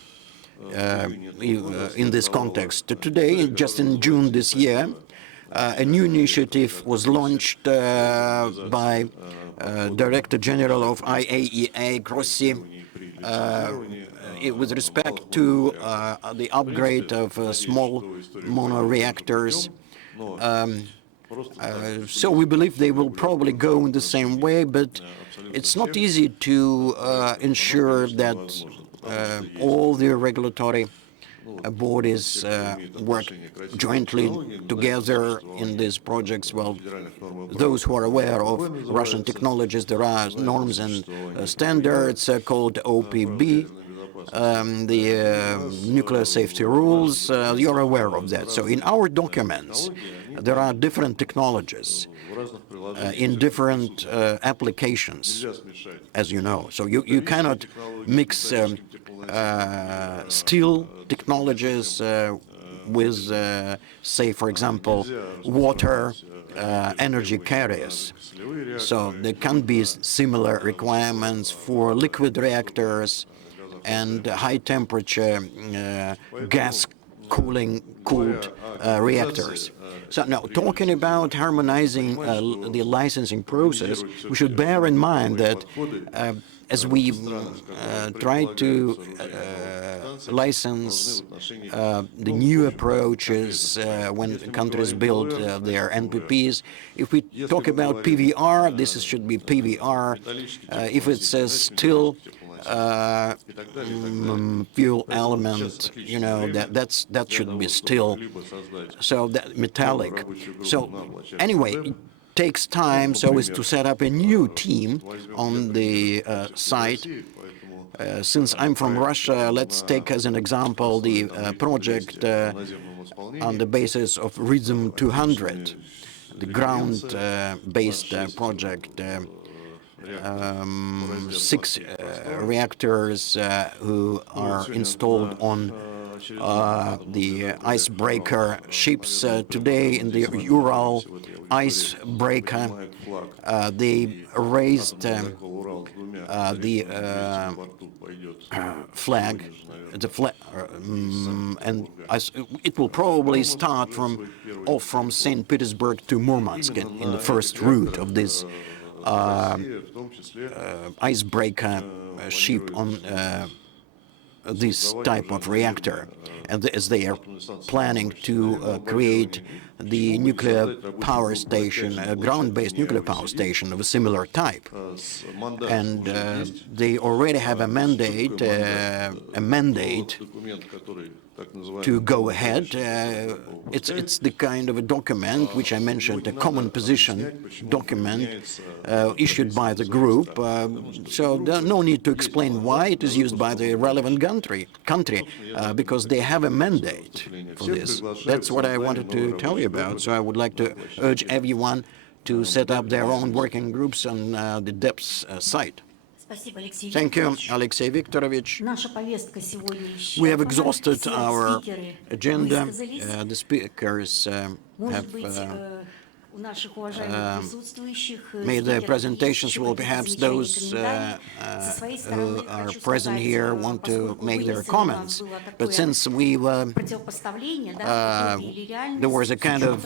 in this context. Today, just in June this year, a new initiative was launched by Director General of IAEA, Grossi, with respect to the upgrade of small monoreactors. So we believe they will probably go in the same way, but it's not easy to ensure that all the regulatory bodies work jointly together in these projects. Well, those who are aware of Russian technologies, there are norms and standards called OPB, the nuclear safety rules, you're aware of that. So in our documents, there are different technologies in different applications, as you know. So you cannot mix steel technologies with, say, for example, water energy carriers. So there can be similar requirements for liquid reactors and high-temperature gas cooled reactors. So now, talking about harmonizing the licensing process, we should bear in mind that as we try to license the new approaches when countries build their NPPs, if we talk about PVR, this should be PVR. If it says still fuel element, you know, that should be still, so that metallic. So anyway, it takes time so as to set up a new team on the site. Since I'm from Russia, let's take as an example the project on the basis of Rhythm 200, the ground-based project. 6 reactors who are installed on the icebreaker ships today in the Ural icebreaker. They raised the flag, and it will probably start from St. Petersburg to Murmansk in the first route of this icebreaker ship on this type of reactor, and as they are planning to create the nuclear power station, a ground-based nuclear power station of a similar type. And they already have a mandate to go ahead. It's the kind of a document which I mentioned, a common position document issued by the group. So there's no need to explain why it is used by the relevant country, because they have a mandate for this. That's what I wanted to tell you about. So I would like to urge everyone to set up their own working groups on the DEPS site. Thank you, Alexey Viktorovich. We have exhausted our agenda. The speakers have made their presentations. Will perhaps those who are present here want to make their comments. But since we there was a kind of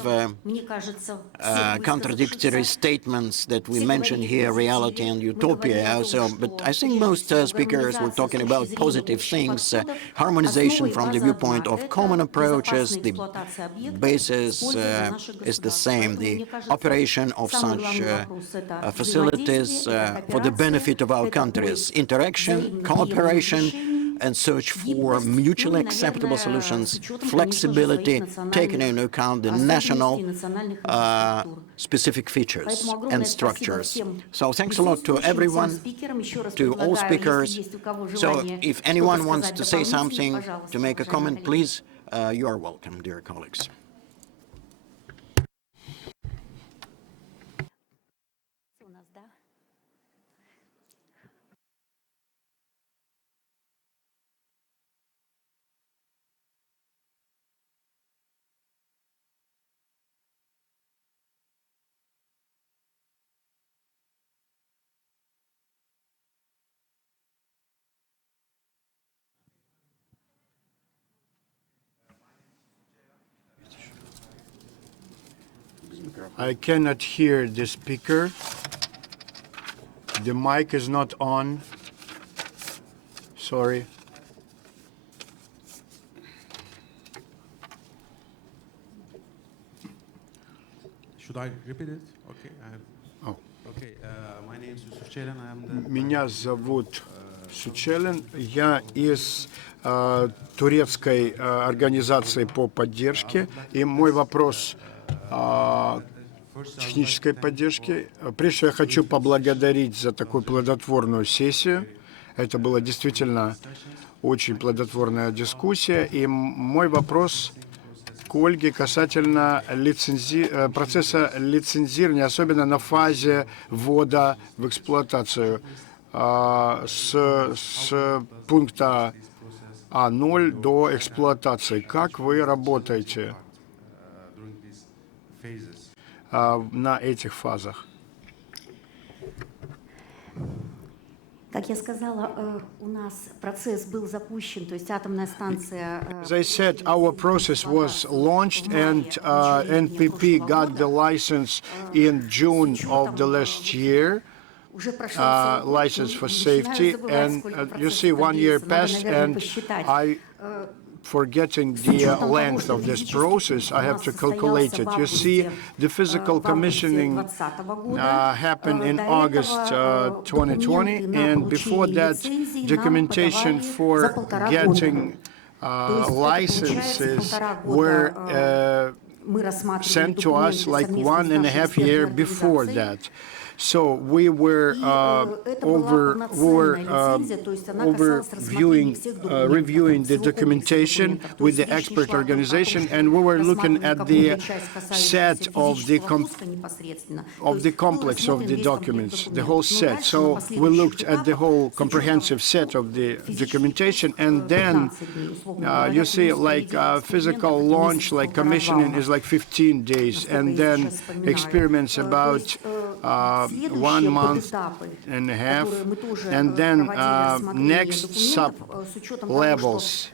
contradictory statements that we mentioned here, reality and utopia. But I think most speakers were talking about positive things, harmonization from the viewpoint of common approaches. The basis is the same, the operation of such facilities for the benefit of our countries, interaction, cooperation, and search for mutually acceptable solutions, flexibility, taking into account the national specific features and structures. So thanks a lot to everyone, to all speakers. So if anyone wants to say something, to make a comment, please, you are welcome, dear colleagues. I cannot hear the speaker. The mic is not on. Sorry. Should I repeat it? Okay. Oh. Okay. My name is Yusuf Çelen. Меня зовут Сучелин. Я из турецкой организации по поддержке. И мой вопрос технической поддержки. Прежде всего, я хочу поблагодарить за такую плодотворную сессию. Это была действительно очень плодотворная дискуссия. И мой вопрос к Ольге касательно процесса лицензирования, особенно на фазе ввода в эксплуатацию с пункта А0 до эксплуатации. Как вы работаете на этих фазах? Как я сказала, у нас процесс был запущен, то есть атомная станция. As I said, our process was launched and NPP got the license in June of the last year, license for safety, and you see 1 year passed, and forgetting the length of this process, I have to calculate it. You see, the physical commissioning happened in August 2020, and before that, documentation for getting licenses were sent to us like 1.5 years before that. So we were reviewing the documentation with the expert organization, and we were looking at the set of the complex of the documents, the whole set. So we looked at the whole comprehensive set of the documentation, and then you see, like physical launch, like commissioning is like 15 days, and then experiments about 1.5 months, and then next sub-levels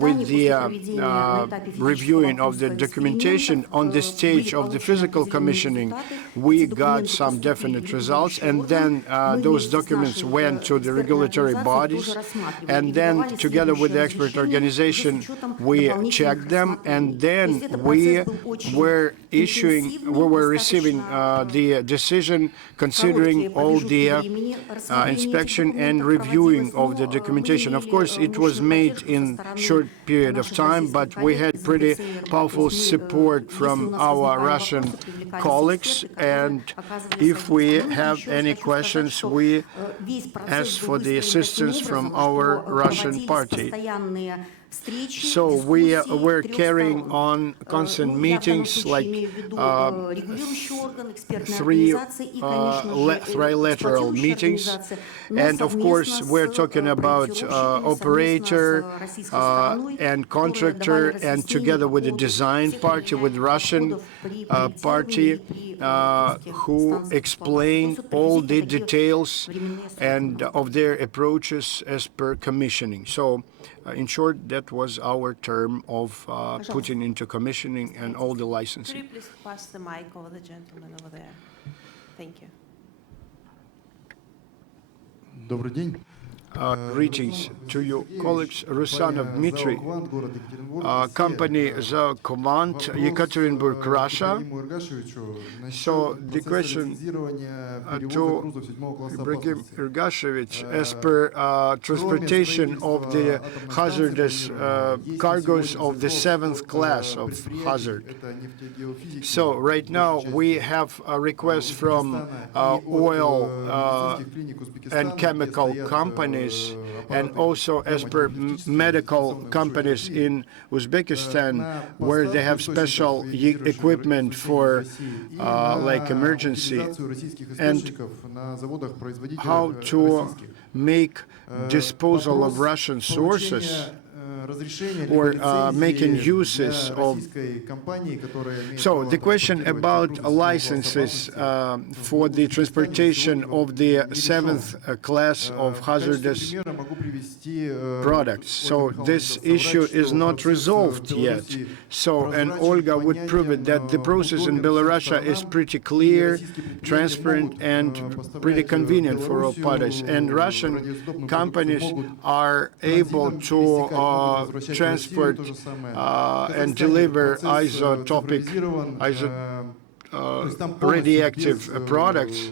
with the reviewing of the documentation on the stage of the physical commissioning, we got some definite results, and then those documents went to the regulatory bodies, and then together with the expert organization, we checked them, and then we were receiving the decision considering all the inspection and reviewing of the documentation. Of course, it was made in short period of time, but we had pretty powerful support from our Russian colleagues, and if we have any questions, we ask for the assistance from our Russian party. So we're carrying on constant meetings like trilateral meetings, and of course we're talking about operator and contractor, and together with the design party, with Russian party, who explain all the details and of their approaches as per commissioning. So in short, that was our term of putting into commissioning and all the licensing. Could you please pass the mic over the gentleman over there? Thank you. Добрый день. Greetings to you, colleagues. Rusanov Dmitry, company Zaokvant, Yekaterinburg, Russia. So the question to Ибрагим Иргашевич, as per transportation of the hazardous cargoes of the 7th class of hazard. So right now we have a request from oil and chemical companies, and also as per medical companies in Uzbekistan, where they have special equipment for like emergency, and how to make disposal of Russian sources or making uses of. So the question about licenses for the transportation of the 7th class of hazardous products. So this issue is not resolved yet. So, and Olga would prove it that the process in Belarus is pretty clear, transparent, and pretty convenient for all parties. And Russian companies are able to transport and deliver isotopic, radioactive products,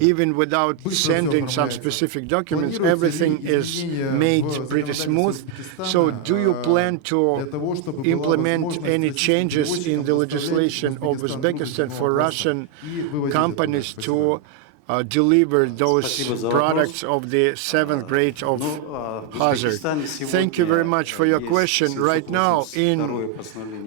even without sending some specific documents. Everything is made pretty smooth. So do you plan to implement any changes in the legislation of Uzbekistan for Russian companies to deliver those products of the 7th grade of hazard? Thank you very much for your question. Right now in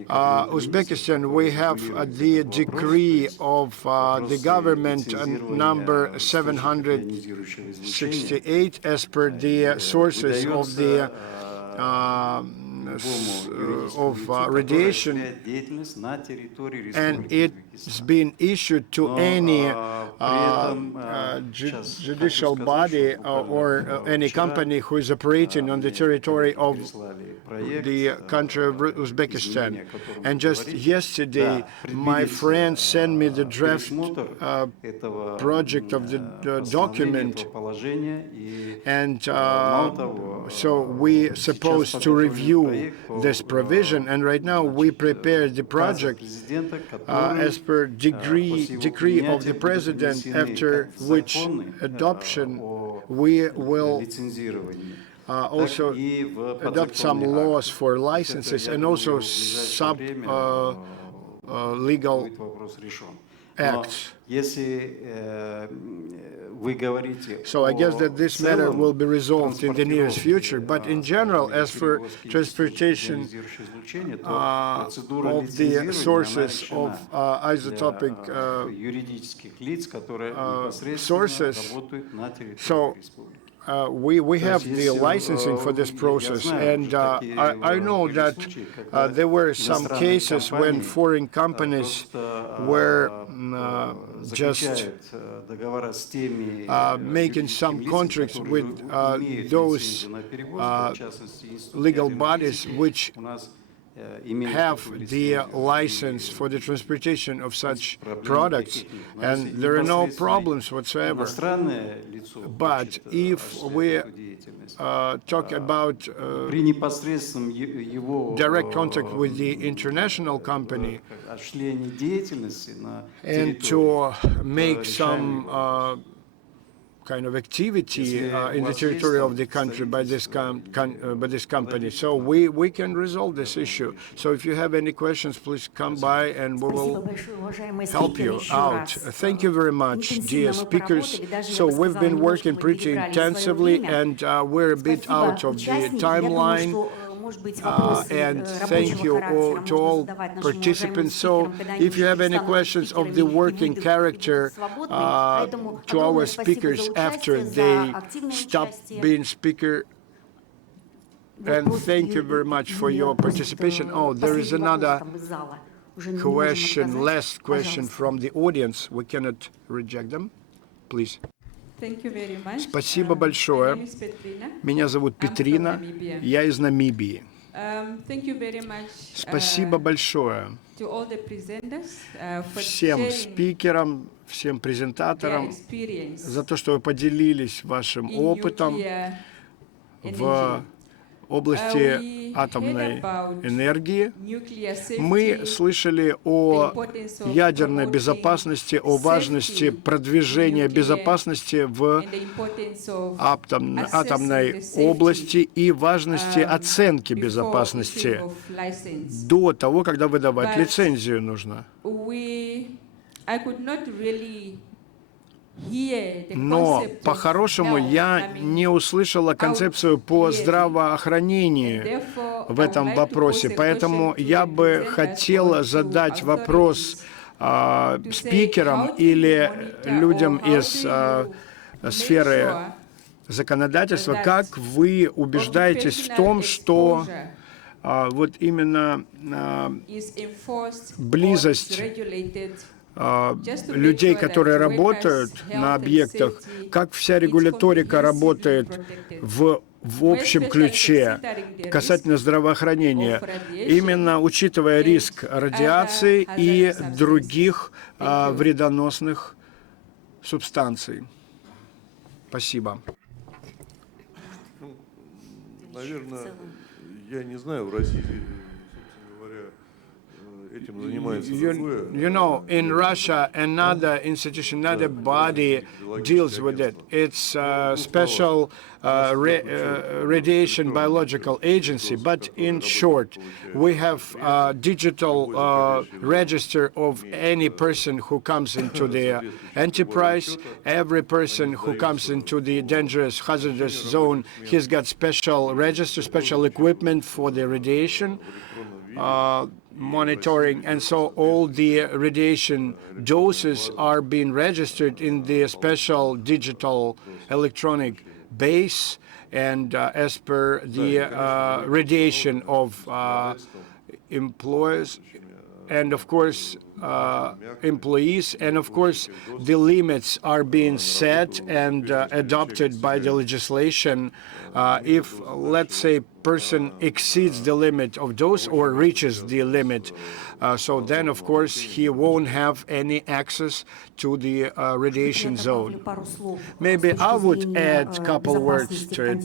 Uzbekistan we have the decree of the government number 768 as per the sources of the radiation, and it's been issued to any judicial body or any company who is operating on the territory of the country of Uzbekistan. And just yesterday, my friend sent me the draft project of the document, and so we supposed to review this provision, and right now we prepared the project as per decree of the president, after which adoption we will also adopt some laws for licenses and also sub legal acts. So I guess that this matter will be resolved in the nearest future. But in general, as for transportation of the sources of isotopic sources, so we have the licensing for this process, and I know that there were some cases when foreign companies were just making some contracts with those legal bodies which have the license for the transportation of such products, and there are no problems whatsoever. But if we talk about direct contact with the international company and to make some kind of activity in the territory of the country by this company. So we can resolve this issue. So if you have any questions, please come by and we will help you out. Thank you very much, dear speakers. So we've been working pretty intensively, and we're a bit out of the timeline. And thank you to all participants. So if you have any questions of the working character to our speakers after they stop being speaker, and thank you very much for your participation. Oh, there is another question, last question from the audience. We cannot reject them. Please. Спасибо большое. Меня зовут Петрина. Я из Намибии. Спасибо большое всем спикерам, всем презентаторам за то, что вы поделились вашим опытом в области атомной энергии. Мы слышали о ядерной безопасности, о важности продвижения безопасности в атомной области и важности оценки безопасности до того, когда выдавать лицензию нужно. Но, по-хорошему, я не услышала концепцию по здравоохранению в этом вопросе, поэтому я бы хотела задать вопрос спикерам или людям из сферы законодательства, как вы убеждаетесь в том, что вот именно близость людей, которые работают на объектах, как вся регуляторика работает в общем ключе касательно здравоохранения, именно учитывая риск радиации и других вредоносных субстанций. Спасибо. Наверное, я не знаю, в России, собственно говоря, этим занимается другое. You know, in Russia, another institution, another body deals with it. It's a special radiation biological agency. But in short, we have a digital register of any person who comes into the enterprise. Every person who comes into the dangerous, hazardous zone, he's got special register, special equipment for the radiation monitoring, and so all the radiation doses are being registered in the special digital electronic base, and as per the radiation of employees and of course employees, and of course the limits are being set and adopted by the legislation. If, let's say, person exceeds the limit of dose or reaches the limit, so then of course he won't have any access to the radiation zone. Maybe I would add a couple words to it.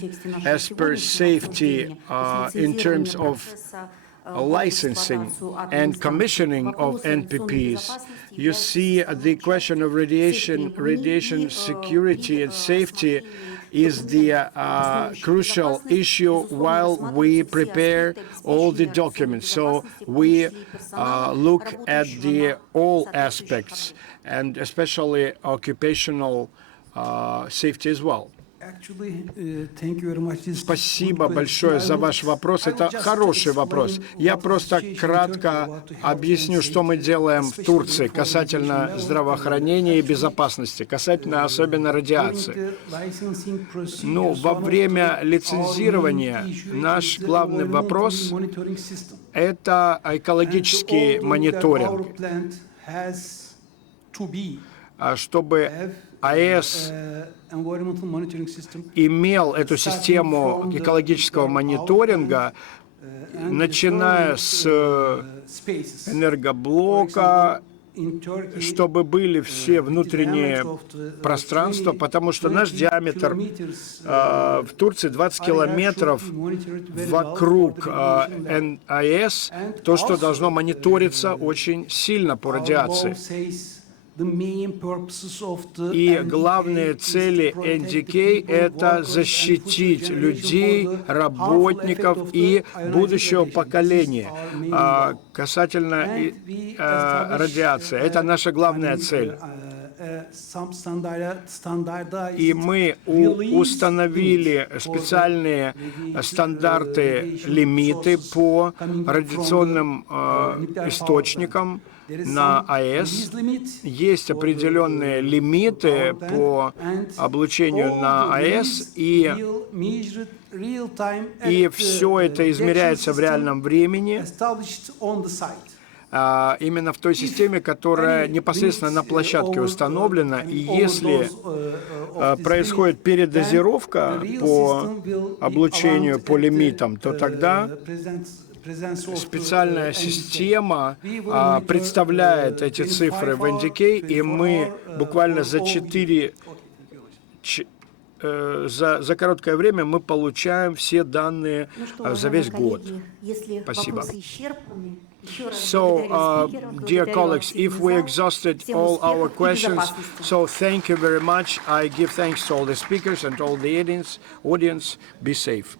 As per safety in terms of licensing and commissioning of NPPs, you see the question of radiation security and safety is the crucial issue while we prepare all the documents. So we look at all aspects, and especially occupational safety as well. Спасибо большое за ваш вопрос. Это хороший вопрос. Я просто кратко объясню, что мы делаем в Турции касательно здравоохранения и безопасности, касательно особенно радиации. Ну, во время лицензирования наш главный вопрос – это экологический мониторинг. Чтобы АЭС имел эту систему экологического мониторинга, начиная с энергоблока, чтобы были все внутренние пространства, потому что наш диаметр в Турции 20 километров вокруг АЭС, то, что должно мониториться очень сильно по радиации. И главные цели NDK – это защитить людей, работников и будущего поколения касательно радиации. Это наша главная цель. И мы установили специальные стандарты, лимиты по радиационным источникам на АЭС. Есть определенные лимиты по облучению на АЭС, и все это измеряется в реальном времени, именно в той системе, которая непосредственно на площадке установлена. И если происходит передозировка по облучению, по лимитам, то тогда специальная система представляет эти цифры в NDK, и мы буквально за короткое время мы получаем все данные за весь год. Спасибо. So, dear colleagues, if we exhausted all our questions, so thank you very much. I give thanks to all the speakers and all the audience. Be safe.